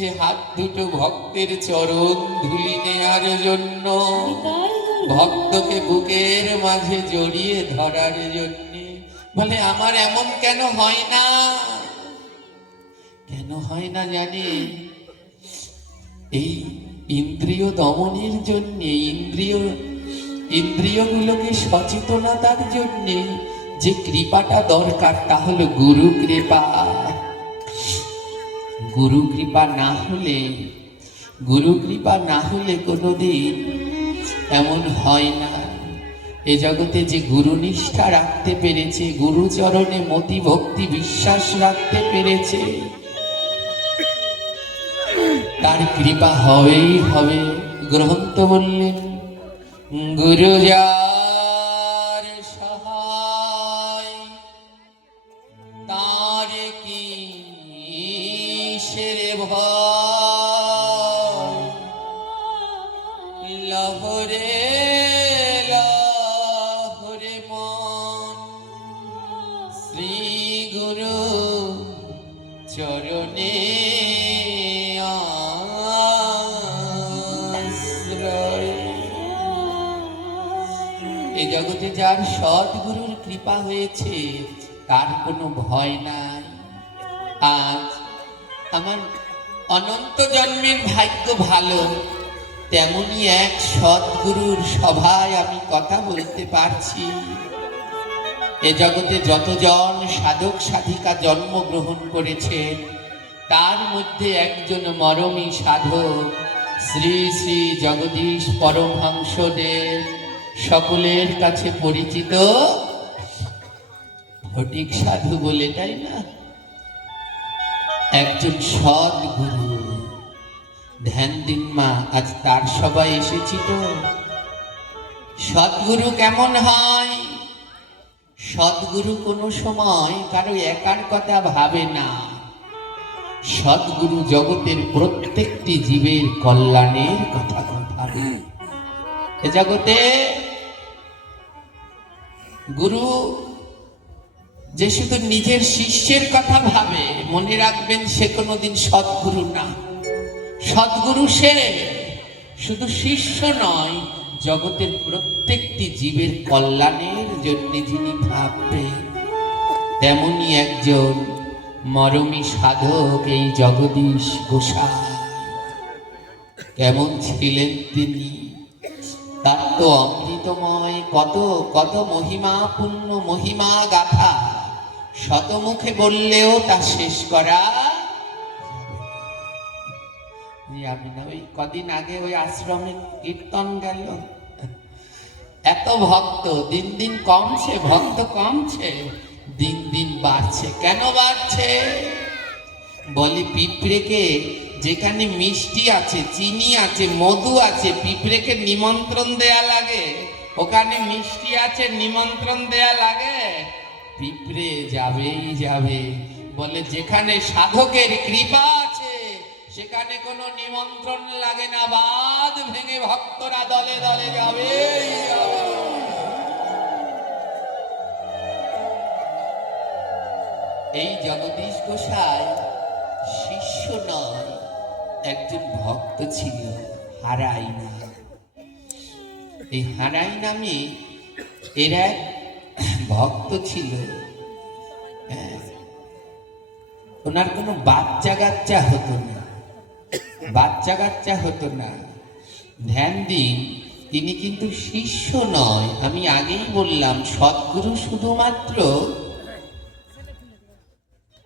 এ হাত দুটো ভক্তের চরণ ধুলি নেয়ার জন্য, ভক্তকে বুকের মাঝে জড়িয়ে ধরার জন্য। বলে আমার এমন কেন হয় না? কেন হয় না জানি? এই ইন্দ্রিয় দমনের জন্য, ইন্দ্রিয়গুলোকে সচেতনতার জন্য যে কৃপাটা দরকার তা হলো গুরু কৃপা। গুরু কৃপা না হলে কোনোদিন এমন হয় না। এ জগতে যে গুরু নিষ্ঠা রাখতে পেরেছে, গুরু চরণে মতি ভক্তি বিশ্বাস রাখতে পেরেছে, তার কৃপা হবেই হবে। গ্রন্থ বললেন, গুরু যার সহায় তার কিসের ভয়, লহরে লহরে মন শ্রী গুরু চরণে আশ্রয়। এই জগতে যার সদ্গুরুর কৃপা হয়েছে তার কোনো ভয় নাই। আজ আমার অনন্ত জন্মের ভাগ্য ভালো, তেমনি এক সদ্গুরুর সভায় আমি কথা বলতে পারছি। এ জগতে যতজন সাধক সাধিকা জন্মগ্রহণ করেছে তার মধ্যে একজন মরমী সাধক শ্রী শ্রী জগদীশ পরমহংসদেব, সকলের কাছে পরিচিত ফটিক সাধু বলে, তাই না? একজন সদ্গুরু। ধ্যান দিন মা, আজ তার সবাই এসেছি তো। সদ্গুরু কেমন হয়? সদ্গুরু কোনো সময় কারো একার কথা ভাবে না। সদ্গুরু জগতের প্রত্যেকটি জীবের কল্যাণের কথা ভাবে। এ জগতে গুরু যে শুধু নিজের শিষ্যের কথা ভাবে, মনে রাখবেন সে কোনোদিন সদ্গুরু না। সদ্গুরু সে শুধু শিষ্য নয়, জগতের প্রত্যেকটি জীবের কল্যাণের জন্য যিনি ভাববেন, তেমনি একজন মরমী সাধক এই জগদীশ গোসাই। কেমন ছিলেন তিনি? তার তো অমৃতময় কত কত মহিমাপূর্ণ মহিমা গাথা, শতমুখে বললেও তা শেষ করা। আমি না, ওই কদিন আগে ওই আশ্রমে কীর্তন গেল, এত ভক্ত, দিন দিন কমছে, ভক্ত কমছে, দিন দিন বাড়ছে। কেন বাড়ছে? বলি পিঁপড়েকে যেখানে মিষ্টি আছে, চিনি আছে, মধু আছে, পিঁপড়েকে নিমন্ত্রণ দেয়া লাগে। ওখানে মিষ্টি আছে, নিমন্ত্রণ দেয়া লাগে? পিঁপড়ে যাবেই যাবে। বলে যেখানে সাধকের কৃপা আছে সেখানে কোনো নিমন্ত্রণ লাগে না, বাঁধ ভেঙে ভক্তরা দলে দলে যাবে। এই জগদীশ গোসাই শিষ্য নয়, একজন ভক্ত ছিল, হারাই নাম। এই হারাই নামে এর এক ভক্ত ছিল। ওনার কোনো বাচ্চা কাচ্চা হতো না, বাচ্চা কাচ্চা হতো না। ধ্যান দিন, তিনি কিন্তু শিষ্য নয়। আমি আগেই বললাম, সদ্গুরু শুধুমাত্র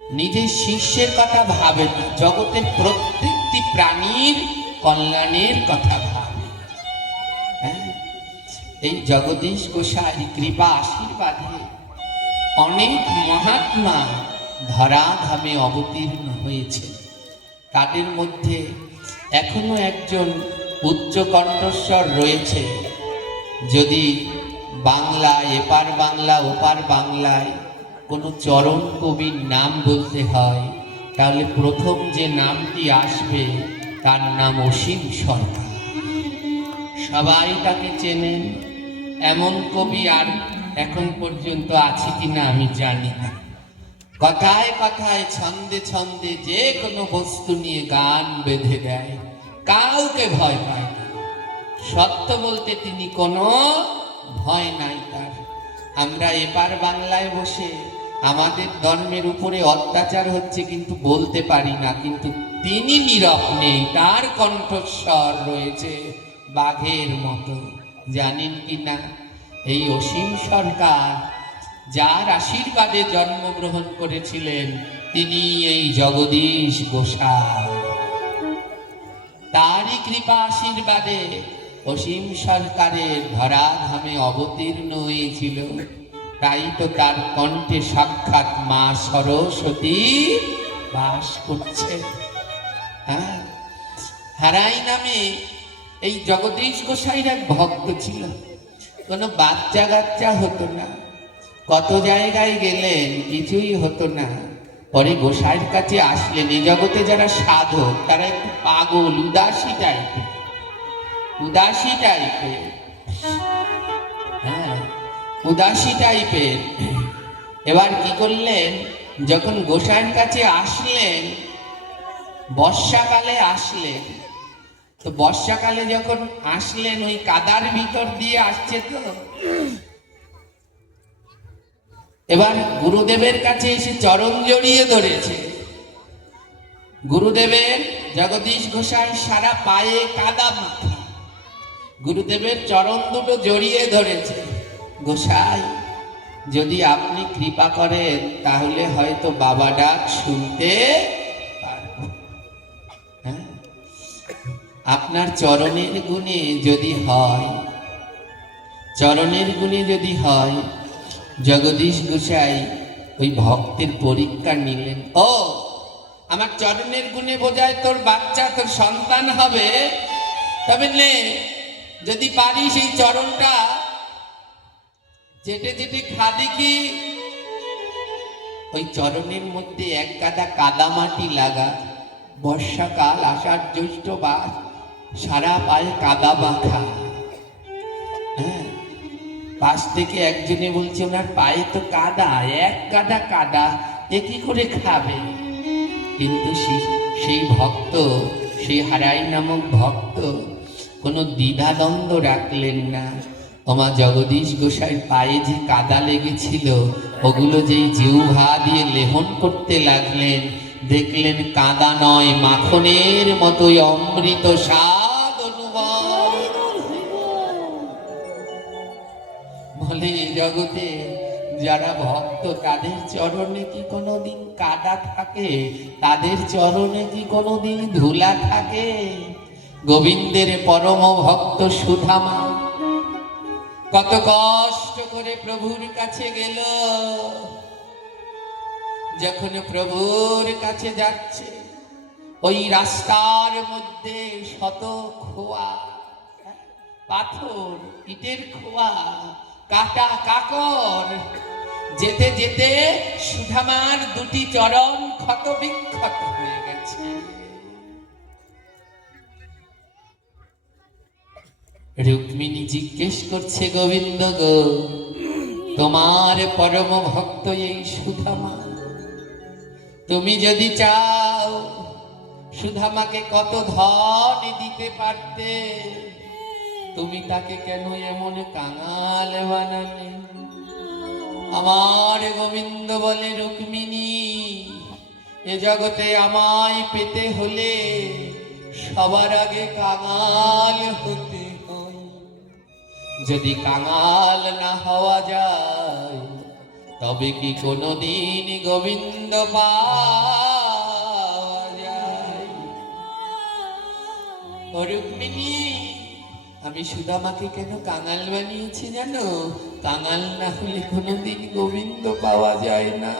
নিজের শিষ্যের কথা ভাবে না, জগতের প্রত্যেকটি প্রাণীর কল্যাণের কথা ভাবে। এই জগদীশ গোসাই কৃপা আশীর্বাদে অনেক মহাত্মা ধরাধামে অবতীর্ণ হয়েছে। তাদের মধ্যে এখনো একজন উচ্চ কণ্ঠস্বর রয়েছে। যদি বাংলায়, এপার বাংলা ওপার বাংলায় কোনো চরণ কবির নাম বলতে হয়, তাহলে প্রথম যে নামটি আসবে তার নাম অসীম সরকার। সবাই তাকে চেনেন। এমন কবি আর এখন পর্যন্ত আছে কিনা আমি জানি না। কথায় কথায়, ছন্দে ছন্দে যে কোনো বস্তু নিয়ে গান বেঁধে দেয়, কাউকে ভয় পায় না। সত্য বলতে তিনি কোনো ভয় নাই তার। আমরা এপার বাংলায় বসে আমাদের ধর্মের উপরে অত্যাচার হচ্ছে কিন্তু বলতে পারি না, কিন্তু তিনি নীরব নেই, তার কণ্ঠস্বর রয়েছে বাঘের মতো। জানেন কি না, এই অসীম সরকার যার আশীর্বাদে জন্মগ্রহণ করেছিলেন, তিনি এই জগদীশ গোসাই। তারই কৃপা আশীর্বাদে অসীম সরকারের ধরাধামে অবতীর্ণ হয়েছিল। তাই তো তার কণ্ঠে সাক্ষাৎ মা সরস্বতী বাস করছে। হারাই নামে এই জগদীশ গোসাইর এক ভক্ত ছিল। কোনো বাচ্চা কাচ্চা হতো না, কত জায়গায় গেলেন, কিছুই হতো না। পরে গোসাইয়ের কাছে আসলেন। এই জগতে যারা সাধক তারা একটু পাগল, উদাসী টাইপের, উদাসী টাইপের, উদাসী টাইপের। এবার কি করলেন, যখন গোসাইয়ের কাছে আসলেন, বর্ষাকালে আসলেন, তো বর্ষাকালে যখন আসলেন ওই কাদার ভিতর দিয়ে আসছে, তো এবার গুরুদেবের কাছে এসে চরণ জড়িয়ে ধরেছে। গুরুদেবের জগদীশ গোসাই সারা পায়ে কাদা মাখা, গুরুদেবের চরণ দুটো জড়িয়ে ধরেছে। গোসাই, যদি আপনি কৃপা করেন তাহলে হয়তো বাবা ডাক শুনতে পারবো। হ্যাঁ, আপনার চরণের গুণে যদি হয়, চরণের গুণে যদি হয়, জগদীশ গোসাই ওই ভক্তের পরীক্ষা নিলেন। ও, আমার চরণের গুণে বোঝায় তোর বাচ্চা, তোর সন্তান হবে, তবে নে, যদি পারি সেই চরণটা চেটে চেটে খা দেখি। ওই চরণের মধ্যে এক গাদা কাদা মাটি লাগা, বর্ষাকাল, আষাঢ় জ্যৈষ্ঠ মাস, সারা পায়ে কাদা মাখা। হ্যাঁ, পাশ থেকে একজনে বলছে ওনার পায়ে তো কাদা, এক গাদা কাদা, এ কি করে খাবে? কিন্তু সেই ভক্ত, সেই হারাই নামক ভক্ত কোনো দ্বিধাদ্বন্দ্ব রাখলেন না। ওমা জগদীশ গোসাইর পায়ে যে কাদা লেগেছিল, ওগুলো যেই জিহ্বা দিয়ে লেহন করতে লাগলেন, দেখলেন কাদা নয়, মাখনের মতোই অমৃত স্বাদ অনুভব। বলে এই জগতে যারা ভক্ত, তাদের চরণে কি কোনোদিন কাদা থাকে? তাদের চরণে কি কোনোদিন ধুলা থাকে? গোবিন্দের পরম ভক্ত সুধামা কত কষ্ট করে প্রভুর কাছে গেল। যখন প্রভুর কাছে যাচ্ছে, ওই রাস্তার মধ্যে শত খোয়া, পাথর, ইটের খোয়া, কাটা কাকর, যেতে যেতে সুধামার দুটি চরণ ক্ষত বিক্ষত হয়ে গেছে। রুক্মিণী জিজ্ঞেস করছে, গোবিন্দ গো, তোমার পরম ভক্ত এই সুধামা, তুমি যদি চাও সুধামাকে কত ধন দিতে পারতে, তুমি তাকে কেন এমন কাঙাল বানালে? আমার গোবিন্দ বলে, রুক্মিণী, এ জগতে আমায় পেতে হলে সবার আগে কাঙাল হতে হয়। যদি কাঙাল না হওয়া যায়, তবে কি কোনোদিন গোবিন্দ পাওয়া যায়? ও রুক্মিণী, আমি সুদামাকে কেন কাঙাল বানিয়েছি জানো? কাঙাল না হলে কোনোদিন গোবিন্দ পাওয়া যায় না।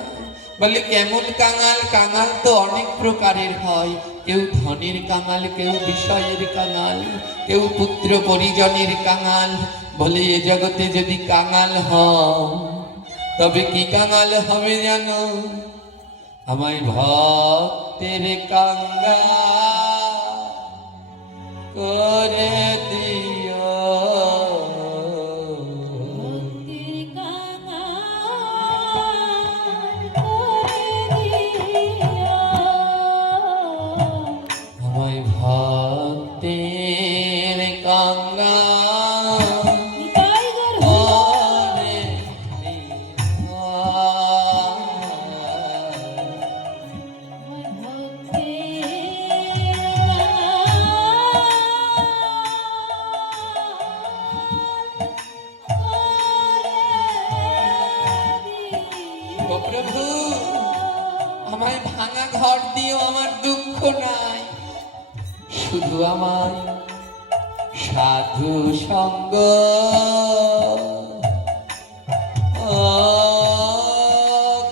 বলে কেমন কাঙাল? কাঙাল তো অনেক প্রকারের হয়। কেউ ধনের কাঙাল, কেউ বিষয়ের কাঙাল, কেউ পুত্র পরিজনের কাঙাল। বলে এ জগতে যদি কাঙাল হও, তবে কি কাঙাল হবে জানো? আমায় ভক্তের কাঙাল করে দিও। আমায় ভক্তের কাঙাল করে দিও। ও প্রভু, আমায় ভাঙা ঘর দিও, আমার দুঃখ নাই, শুধু আমায় সাধু সঙ্গ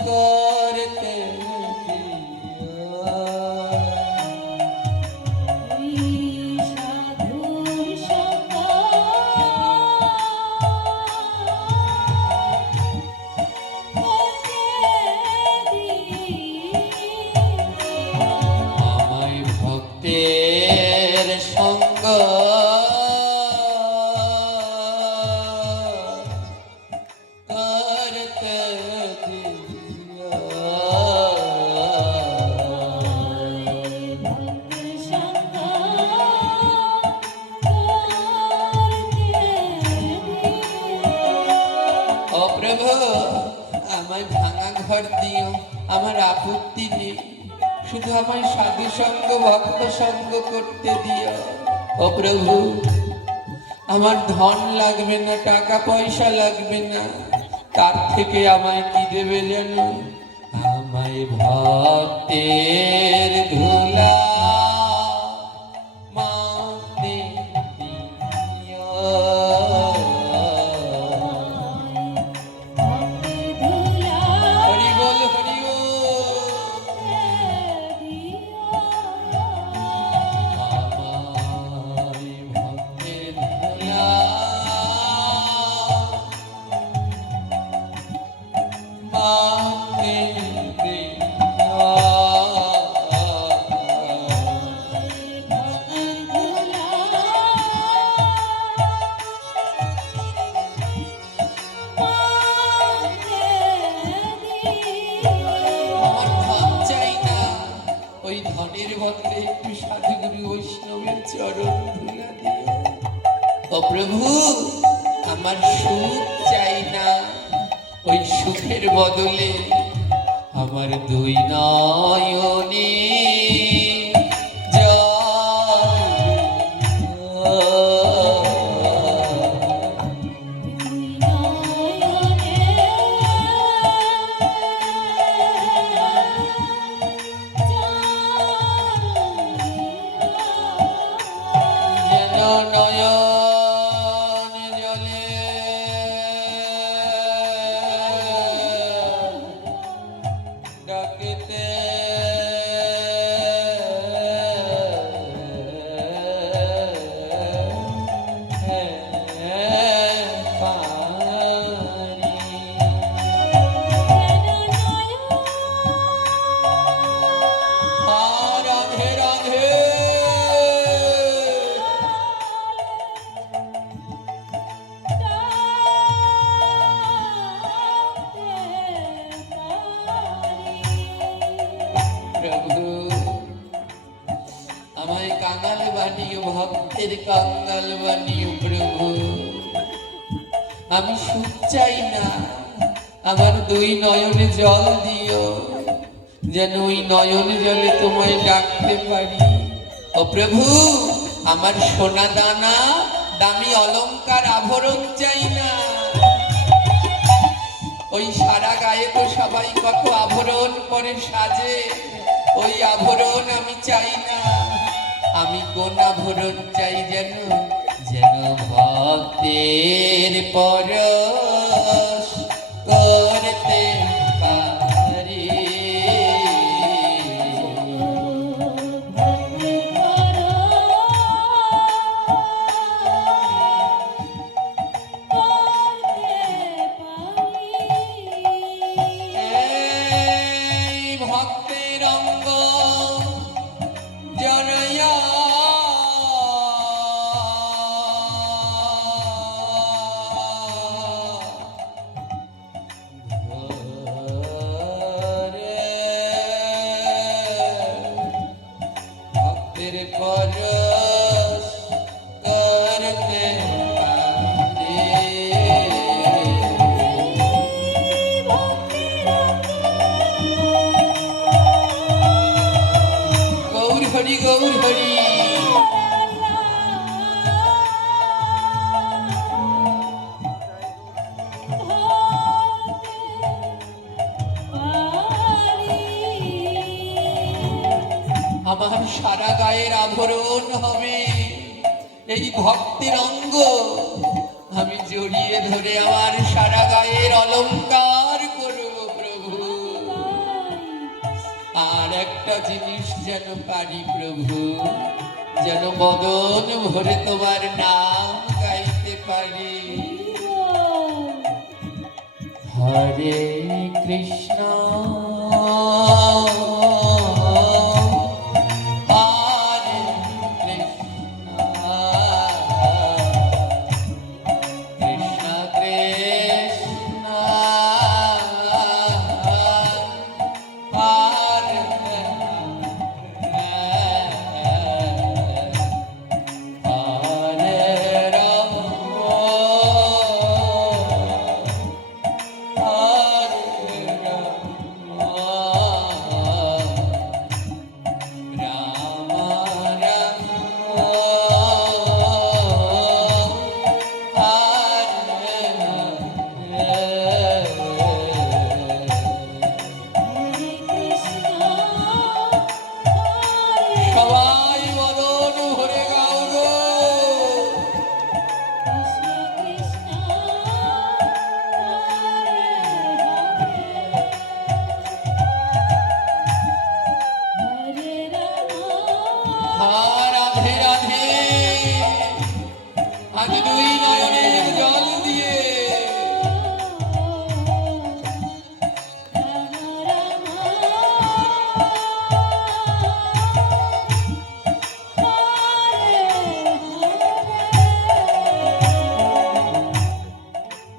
করতে দিও। আমায় ভক্তের সঙ্গ করতে দিও। ও প্রভু, আমায় ভাঙা ঘর দিও, আমার আপত্তি নেই, শুধু আমায় সাধু সঙ্গ, ভক্ত সঙ্গ করতে দিও। ও প্রভু, আমার ধন লাগবে না, টাকা পয়সা লাগবে না, তার থেকে আমায় কি দেবে জানো? আমায় ভক্তের ধুলা মাতে দিও। হরি বল, হরি বল। আমায় ভক্তের ধুলা মাতে দিও। আমার ধন চাই না, ওই ধনের বদলে একটু সাধুগুরু বৈষ্ণবের চরণ ধুলা দিও। ও প্রভু, আমার সুখ চাই না, ওই সুখের বদলে আমার দুই নয়নে যেন নয়ন জলে ডাকিতে পারি। রাধে রাধে। প্রভু, আমায় কাঙাল বানিও, ভক্তের কাঙ্গাল বানিও প্রভু। আমি সুখ চাই না, আমার দুই নয়নে জল দিও, যেন ওই নয়ন জলে তোমায় ডাকতে পারি। ও প্রভু, আমার সোনা দানা দামি অলংকার আভরণ চাই না। ওই সারা গায়ে তো সবাই কত আভরণ পরে সাজে, ওই আভরণ আমি চাই না। আমি কোন আভরণ চাই যেন? যেন ভক্তের পরশ করতে পারি। এই ভক্তের অঙ্গ জড়াইয়া ধরে ভক্তের পরশ করতে পারি। গৌর হরি, গৌর হরি। আমার সারা গায়ের আভরণ হবে এই ভক্তের অঙ্গ। আমি জড়িয়ে ধরে আমার সারা গায়ের অলংকার করব প্রভু। আর একটা জিনিস যেন পারি প্রভু, যেন বদন ভরে তোমার নাম গাইতে পারি। হরে কৃষ্ণ হরে কৃষ্ণ কৃষ্ণ কৃষ্ণ হরে হরে রাম হরে রাম আজ দুই নয়নের জল দিয়ে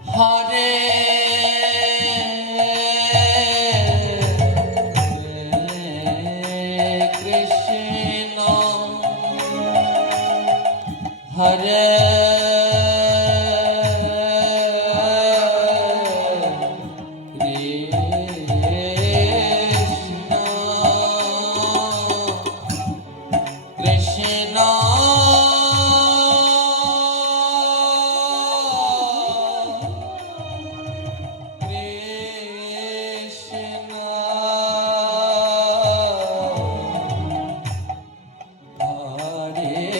হরে কৃষ্ণ হরে কৃষ্ণ কৃষ্ণ হরে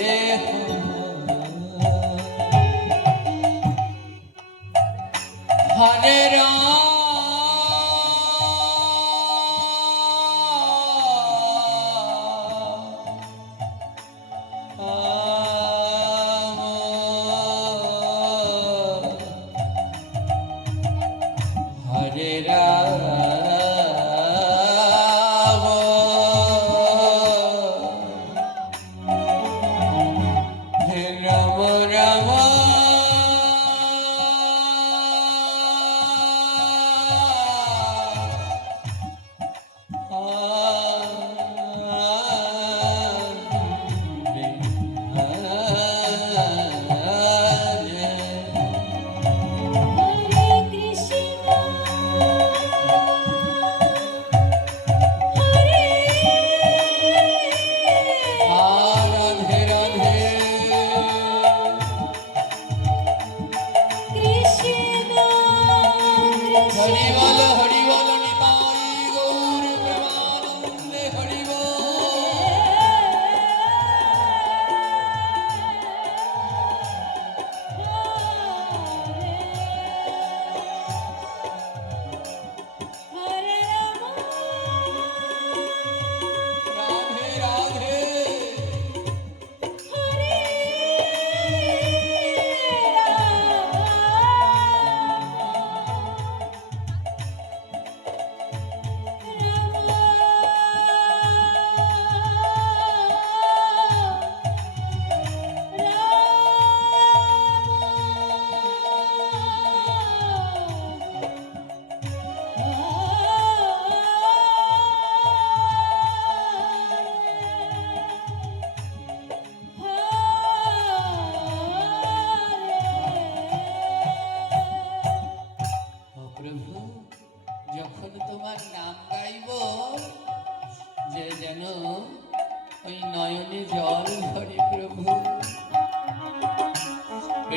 হরে রাম হে রাম রাম হরে কৃষ্ণ হরে রাধে রাধে কৃষ্ণ হরি বল নিতাই গৌর প্রেমানন্দে হরি হরে রাম রাধে রাধে হরে ও প্রভু যখন তোমার নাম গাইব যে যেন ওই নয়নে জল ধরে প্রভু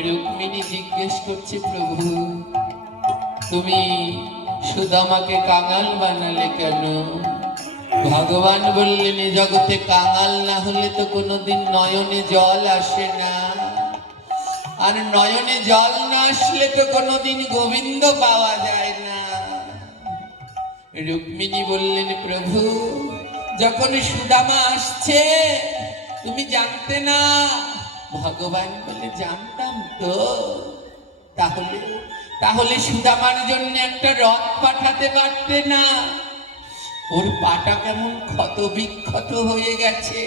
রুক্মিণী জিজ্ঞেস করছে প্রভু তুমি সুদামাকে কাঙাল বানালে কেন ভগবান বললেন এ জগতে কাঙাল না হলে তো কোনোদিন নয়নে জল আসে না আর নয়নে জল না আসলে তো কোনোদিন গোবিন্দ পাওয়া যায় না রুক্মিণী বললেন প্রভু যখন সুদামা আসছে তুমি জানতে না ভগবান বলে জানতাম তো তাহলে তাহলে সুদামার জন্য একটা রথ পাঠাতে পারতে না ওর পাটা কেমন ক্ষত বিক্ষত হয়ে গেছে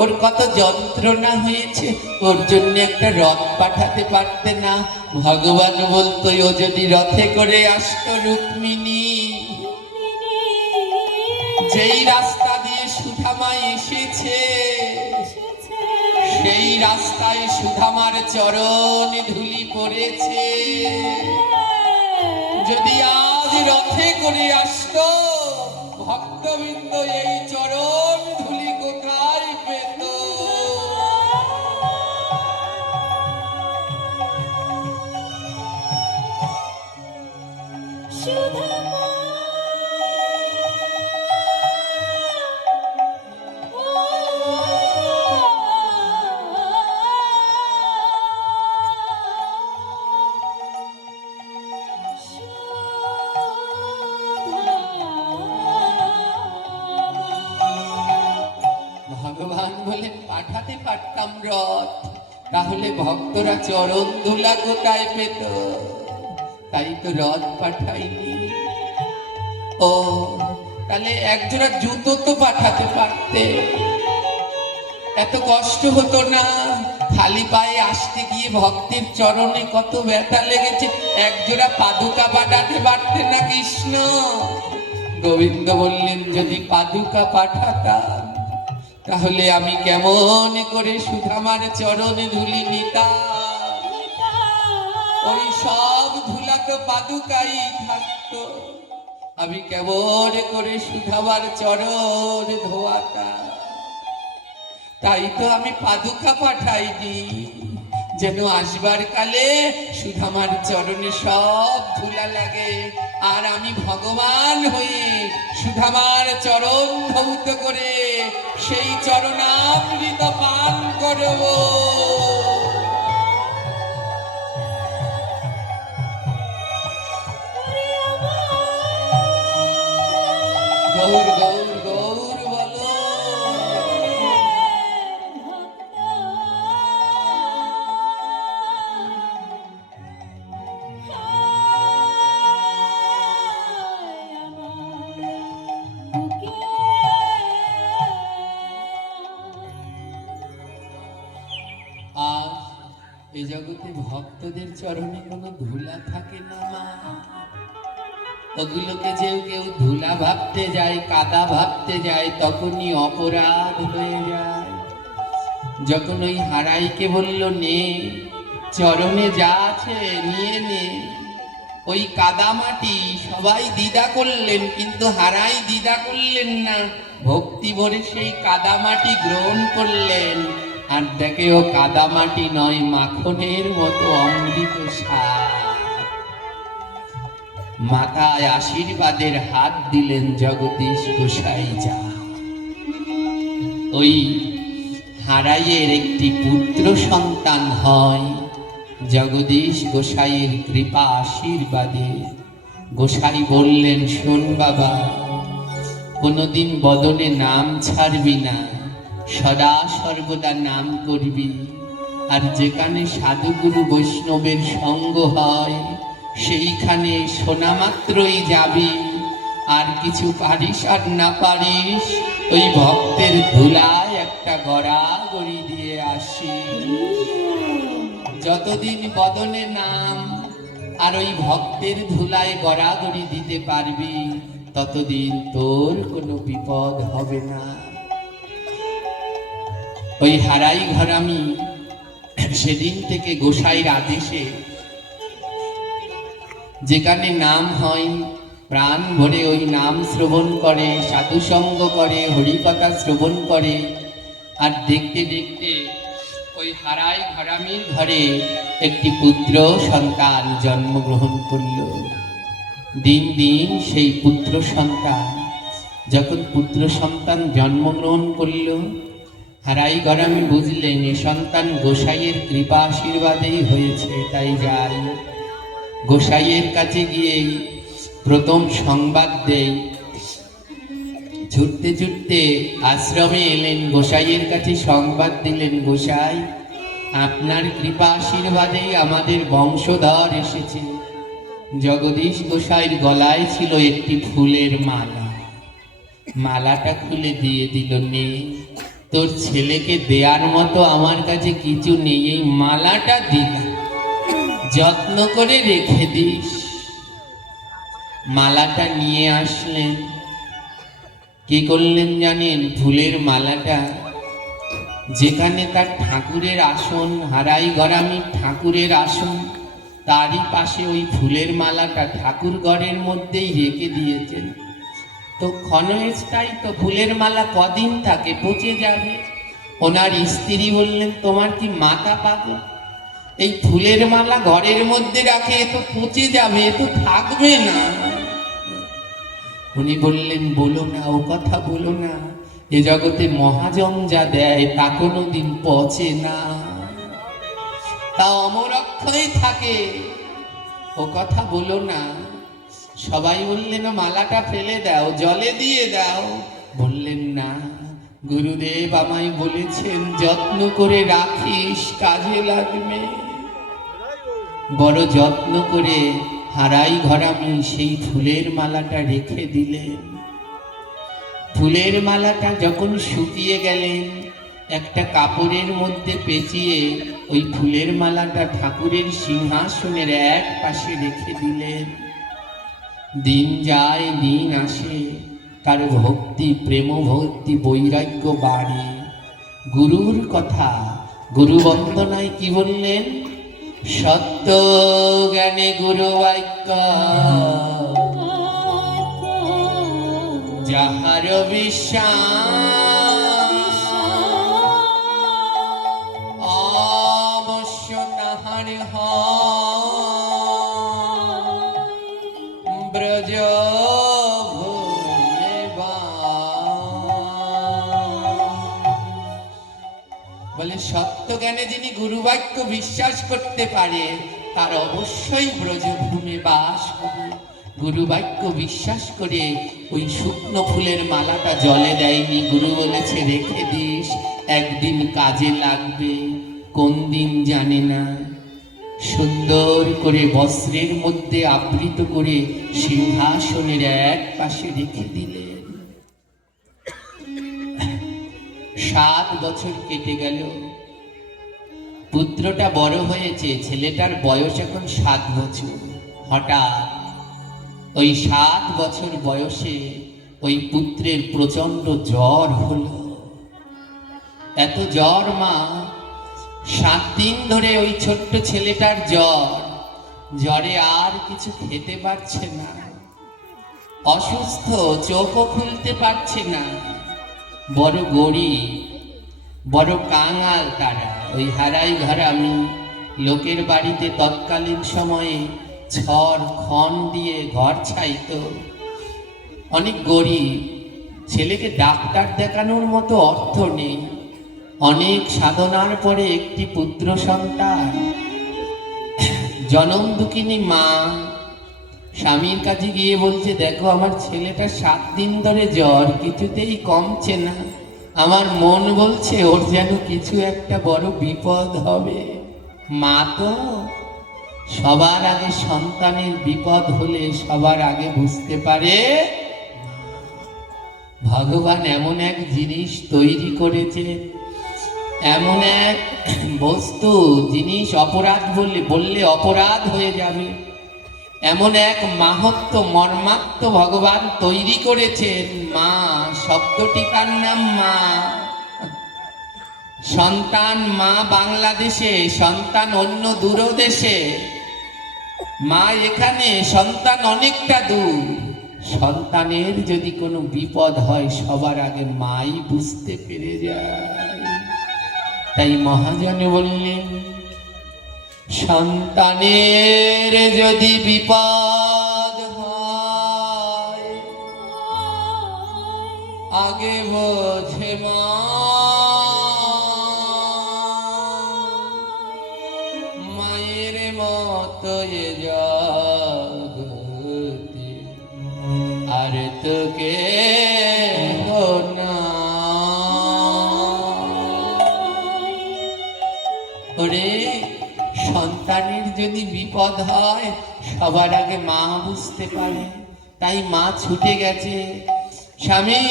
ওর কত যন্ত্রণা হয়েছে ওর জন্য একটা রথ পাঠাতে পারতে না ভগবান বলতো ও যদি রথে করে আসতো রুক্মিণী যেই রাস্তা দিয়ে সুধামা এসেছে সেই রাস্তায় সুধামার চরণ ধুলি পড়েছে যদি আজ রথে করে আসতো ভক্তবৃন্দ এই চরণ ধুলি কোথায় পেত হলে ভক্তরা চরণ ধুলা কোথায় পেত? তাই তো রথ পাঠাইনি। ও তাহলে একজোড়া জুতো তো পাঠাতে পারতে, এত কষ্ট হতো না। খালি পায়ে আসতে গিয়ে ভক্তের চরণে কত ব্যথা লেগেছে, একজোড়া পাদুকা পাঠাতে পারতে না কৃষ্ণ? গোবিন্দ বললেন, যদি পাদুকা পাঠাতাম তাহলে আমি কেমন করে সুধামার চরণে ধুলি নিতাম। ওই সব ধুলা তো পাদুকাই থাকতো, আমি কেমন করে সুধামার চরণ ধোয়াতাম। তাই তো আমি পাদুকা পাঠাইনি, যেন আসবার কালে সুধামার চরণে সব ধুলা লাগে, আর আমি ভগবান হয়ে সুধামার চরণ ধৌত করে সেই চরণামৃত পান করব। গৌর গৌর গৌর বলো। আর এই জগতে ভক্তদের চরণে কোনো ধুলা থাকে না মা। ওগুলোকে যে কেউ ধুলা ভাবতে যায়, কাদা ভাবতে যায়, তখনই অপরাধ হয়ে যায়। যখন ওই হারাইকে বলল, নে চরণে যা আছে নিয়ে নে, ওই কাদা মাটি সবাই দ্বিধা করলেন, কিন্তু হারাই দ্বিধা করলেন না, ভক্তি ভরে সেই কাদা মাটি গ্রহণ করলেন। আর দেখে ও কাদা মাটি নয়, মাখনের মতো অমৃত স্বাদ। মাথায় আশীর্বাদের হাত দিলেন জগদীশ গোসাই যা। ওই হারাইয়ের একটি পুত্র সন্তান হয় জগদীশ গোসাইয়ের কৃপা আশীর্বাদে। গোসাই বললেন, শোন বাবা, কোনোদিন বদনে নাম ছাড়বি না, সদা সর্বদা নাম করবি। আর যেখানে সাধুগুরু বৈষ্ণবের সঙ্গ হয় সেইখানে শোনা মাত্রই যাবি, আর কিছু পারিস আর না পারিস ওই ভক্তের ধুলায় একটা গড়াগড়ি দিয়ে আসি। যতদিন বদনে নাম আর ওই ভক্তের ধুলায় গড়াগড়ি দিতে পারবি, ততদিন তোর কোনো বিপদ হবে না। ওই হারাই ঘরামি সেদিন থেকে গোসাইর আদেশে যেখানে নাম হয় প্রাণ ভরে ওই নাম শ্রবণ করে, সাধুসঙ্গ করে, হরিকথা শ্রবণ করে। আর দেখতে দেখতে ওই হারাই ঘরামির ঘরে একটি পুত্র সন্তান জন্মগ্রহণ করল। দিন দিন সেই পুত্র সন্তান, যখন পুত্র সন্তান জন্মগ্রহণ করল, হারাই ঘরামি বুঝলেন এ সন্তান গোসাইয়ের কৃপা আশীর্বাদেই হয়েছে, তাই যাই গোসাইয়ের কাছে গিয়ে প্রথম সংবাদ দেই। ছুটতে ছুটতে আশ্রমে এলেন, গোসাইয়ের কাছে সংবাদ দিলেন, গোসাই আপনার কৃপা আশীর্বাদেই আমাদের বংশধর এসেছে। জগদীশ গোসাইয়ের গলায় ছিল একটি ফুলের মালা, মালাটা খুলে দিয়ে দিল, নে তোর ছেলেকে দেয়ার মতো আমার কাছে কিছু নেই, এই মালাটা দিলাম, যত্ন করে রেখে দিস। মালাটা নিয়ে আসলেন, কি করলেন জানেন? ফুলের মালাটা যেখানে তার ঠাকুরের আসন, হারাই ঘরামি ঠাকুরের আসন, তারই পাশে ওই ফুলের মালাটা ঠাকুর ঘরের মধ্যেই রেখে দিয়েছেন। তো ক্ষণস্থায়ী তো ফুলের মালা কদিন থাকে, পচে যাবে। ওনার স্ত্রী বললেন, তোমার কি মাথা পাগল? এই ফুলের মালা ঘরের মধ্যে রাখে, এ তো পচে যাবে, এ তো থাকবে না। উনি বললেন, বলো না, ও কথা বলো না, এ জগতে মহাজন যা দেয় তা কোনোদিন পচে না, তা অমরক্ষই থাকে, ও কথা বলো না। সবাই বললেন, মালাটা ফেলে দাও, জলে দিয়ে দাও। বললেন, না, গুরুদেব আমায় বলেছেন যত্ন করে রাখিস, কাজে লাগবে। বড় যত্ন করে হারাই ঘরামি সেই ফুলের মালাটা রেখে দিলেন। ফুলের মালাটা যখন শুকিয়ে গেলেন, একটা কাপড়ের মধ্যে পেঁচিয়ে ওই ফুলের মালাটা ঠাকুরের সিংহাসনের এক পাশে রেখে দিলেন। দিন যায় দিন আসে, তার ভক্তি, প্রেম ভক্তি, বৈরাগ্য বাড়ে। গুরুর কথা, গুরু বন্দনায় কি বললেন? সত্য জ্ঞানে গুরু বাক্য, যাহার বিশ্বাস অবশ্য তাহার হয় ব্রজ ভুলে বলে সত্য জ্ঞানে যিনি গুরু বাক্য বিশ্বাস করতে পারে তার অবশ্যই ব্রজভূমে বাস হবে। গুরু বাক্য বিশ্বাস করে ওই শুকনো ফুলের মালাটা জলে দেয়নি, গুরু বলেছে রেখে দিস, একদিন কাজে লাগবে, কোন দিন জানে না। সুন্দর করে বস্ত্রের মধ্যে আবৃত করে সিংহাসনের এক পাশে রেখে দিলেন। 7 বছর কেটে গেল, পুত্রটা বড় হয়েছে, ছেলেটার বয়স এখন 7 বছর। হঠাৎ ওই 7 বছর বয়সে ওই পুত্রের প্রচন্ড জ্বর হলো। এত জ্বর মা, 7 দিন ধরে ওই ছোট্ট ছেলেটার জ্বর, জ্বরে আর কিছু খেতে পারছে না, অসুস্থ, চোখও খুলতে পারছে না। বড় গরিব, বড় কাঙাল তারা। ওই হারাই ঘরামি লোকের বাড়িতে তৎকালীন সময়ে ছড় খন দিয়ে ঘর ছাইতো। অনেক গরিব, ছেলেকে ডাক্তার দেখানোর মতো অর্থ নেই। অনেক সাধনার পরে একটি পুত্র সন্তান, জনম দুঃখিনী মা স্বামীর কাছে গিয়ে বলছে, দেখো আমার ছেলেটা 7 দিন ধরে জ্বর, কিছুতেই কমছে না, আমার মন বলছে ওর যেন কিছু একটা বড় বিপদ হবে। মা তো সবার আগে সন্তানের বিপদ হলে সবার আগে বুঝতে পারে। ভগবান এমন এক জিনিস তৈরি করেছে, এমন এক বস্তু, জিনিস অপরাধ বললে অপরাধ হয়ে যাবে, এমন এক মাহাত্ম্য মর্মাত্ম ভগবান তৈরি করেছেন। মা শব্দটিকার নাম মা। সন্তান মা বাংলাদেশে, সন্তান অন্য দূরদেশে, মা এখানে, সন্তান অনেকটা দূর। সন্তানের যদি কোনো বিপদ হয় সবার আগে মাই বুঝতে পেরে যায়। তাই মহাজনে বললেন, সন্তানের যদি বিপদ হয় আগে বোঝে মা, মায়ের মতো এ জগতে আর তোকে না। ওরে সন্তানের যদি বিপদ হয় সবার আগে মা বুঝতে পারে। তাই মা ছুটে গেছে, স্বামী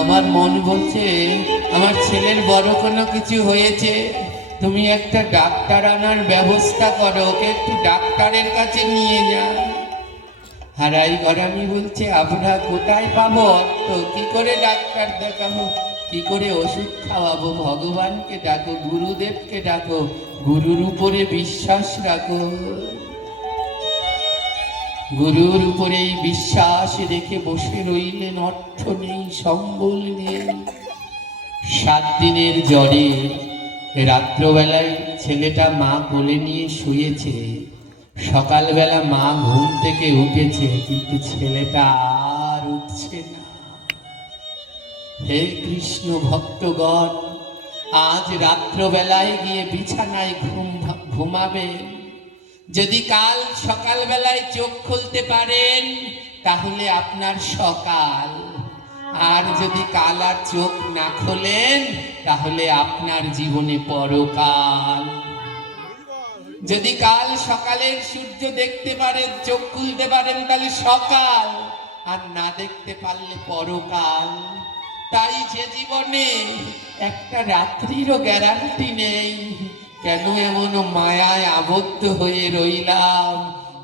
আমার মন বলছে আমার ছেলের বড় কোনো কিছু হয়েছে, তুমি একটা ডাক্তার আনার ব্যবস্থা করো, ওকে একটু ডাক্তারের কাছে নিয়ে যা। হারাই ঘরামি বলছে, আমরা কোথায় পাবো অর্থ, কি করে ডাক্তার দেখাবো, কি করে ওষুধ খাওয়াবো? ভগবানকে ডাকো, গুরুদেবকে ডাকো, গুরুর উপরে বিশ্বাস রাখো। গুরুর উপরেই বিশ্বাস রেখে বসে রইলেন। অর্থ নেই, সম্বল নেই। 7 দিনের জ্বরে রাত্রবেলায় ছেলেটা মা কোলে নিয়ে শুয়েছে। সকালবেলা মা ঘুম থেকে উঠেছে, কিন্তু ছেলেটা আর উঠছে না। হে কৃষ্ণ ভক্তগণ, আজ রাত্রবেলায় গিয়ে বিছানায় ঘুমাবেন। যদি কাল সকালবেলায় চোখ খুলতে পারেন তাহলে আপনার সকাল, আর যদি কাল আর চোখ না খোলেন তাহলে আপনার জীবনে পরকাল। যদি কাল সকালের সূর্য দেখতে পারেন, চোখ খুলতে পারেন, তাহলে সকাল, আর না দেখতে পারলে পরকাল। তাই যে জীবনে একটা রাত্রিরও গ্যারান্টি নেই, কেন এমন মায়ায় আবদ্ধ হয়ে রইলাম?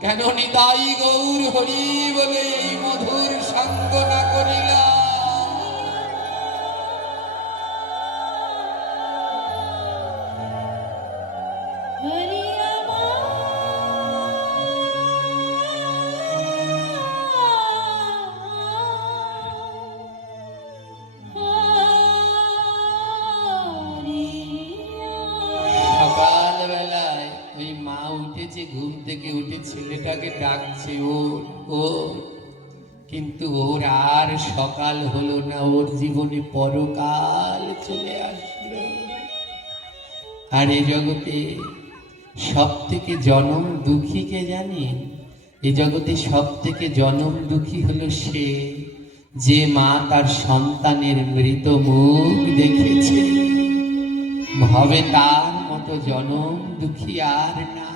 কেন নিতাই গৌর হরি বলে এই মধুর সঙ্গ না করিলাম? হরি সকালবেলায় ওই মা উঠেছে, ঘুম থেকে উঠে ছেলেটাকে ডাকছে, ওর ওর, কিন্তু ওর আর সকাল হলো না, ওর জীবনে পরকাল চলে আসলো। আর এ জগতে সব থেকে জনম দুঃখী কে জানেন? এ জগতে সব থেকে জনম দুঃখী হলো সে, যে মা তার সন্তানের মৃত মুখ দেখেছে। ভাবে তার মতো জনম দুঃখী আর নাই।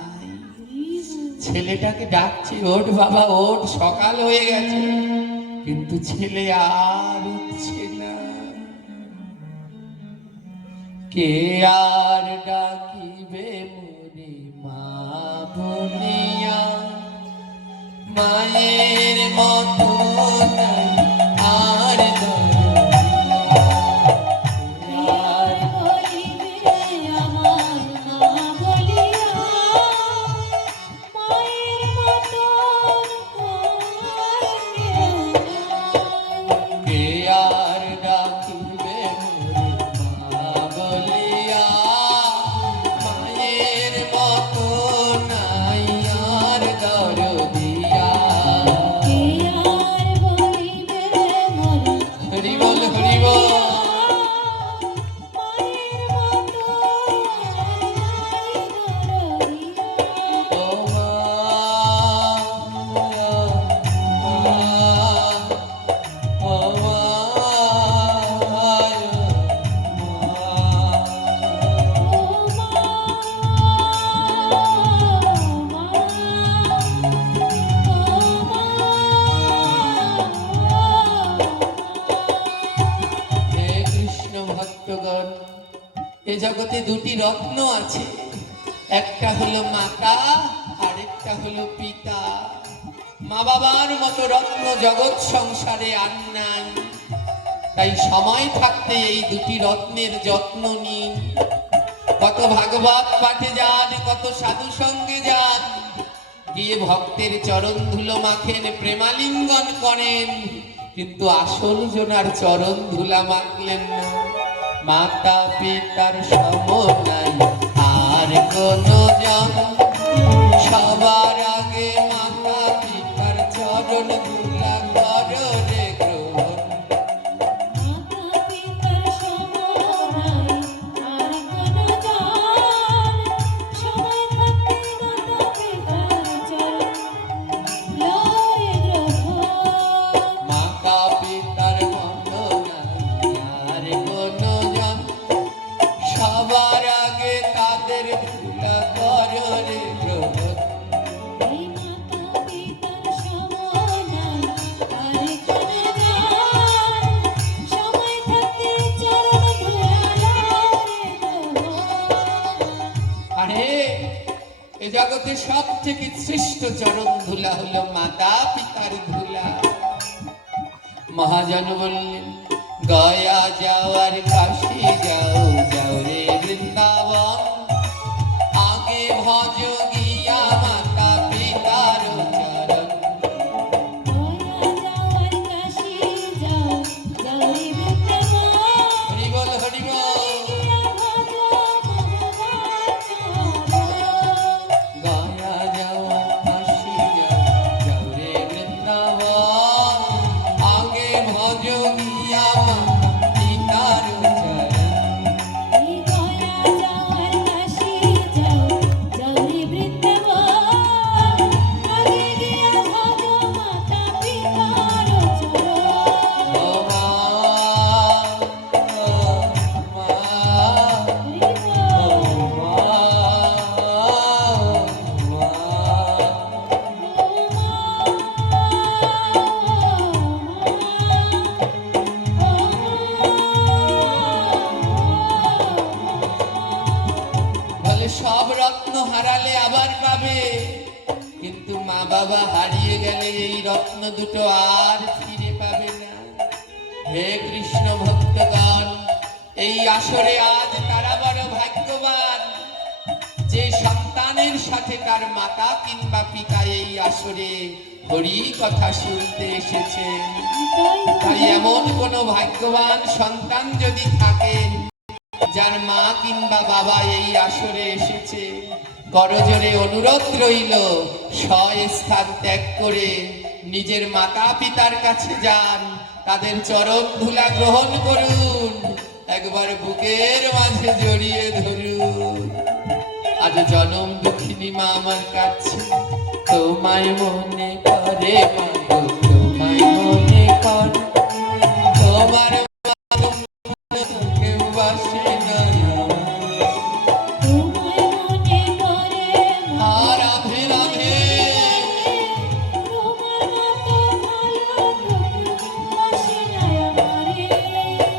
ছেলেটাকে ডাকছে, ওঠ বাবা ওঠ, সকাল হয়ে গেছে, কিন্তু ছেলে আর উঠছে না। কে আর ডাকিবে মোরে মা বলিয়া, মায়ের মতো নাই আর এ জগতে দুটি রত্ন আছে, একটা হলো মাতা, আরেকটা হলো পিতা। মা বাবার মতো রত্ন জগৎ সংসারে আর নাই। তাই সময় থাকতে এই দুটি রত্নের যত্ন নিন। কত ভাগবত পাঠে যান, কত সাধু সঙ্গে যান, গিয়ে ভক্তের চরণ ধুলো মাখেন, প্রেমালিঙ্গন করেন, কিন্তু আসল জনার চরণ ধুলা মাখলেন না। মাতা পিতার সম নাই আর কোনো জন, সবার আগে মাতা পিতার চরণ ধুলা করো রে গ্রহণ। মাতা পিতার মতো নাই আর কোনো জন, সবার আগে তাদের ধুলা করো রে গ্রহণ। আরে এ জগতে সব থেকে শ্রেষ্ঠ চরণ ধুলা হলো মাতা পিতার ধুলা। মহাজন বললেন, গয়া যাও আর কাশী যাও, যাও রে বৃন্দাবন, আগে ভজ গিয়া মাতা পিতার চরণ। হরি বল হরি বল। গয়া যাও আর কাশী যাও, যাও রে বৃন্দাবন, আগে ভজ গিয়া মাতা পিতার চরণ। বাবা হারিয়ে গেলে এই রত্ন দুটো আর ফিরে পাবে না। হে কৃষ্ণ ভক্তগণ, এই আসরে আজ তারা বড় ভাগ্যবান যে সন্তানের সাথে তার মাতা কিংবা পিতা এই আসরে হরি কথা শুনতে এসেছে। তাই এমন কোন ভাগ্যবান সন্তান যদি থাকে যার মা কিংবা বাবা এই আসরে এসেছে, করজোরে অনুরোধ রইল স্বস্থান ত্যাগ করে নিজের মাতা পিতার কাছে যান, তাদের চরণ ধুলা গ্রহণ করুন, একবার বুকের মাঝে জড়িয়ে ধরুন। আজ জনম দুঃখিনী মা আমার কাছে তোমায় মনে করে, মা গো, তোমায় মনে করে, তোমার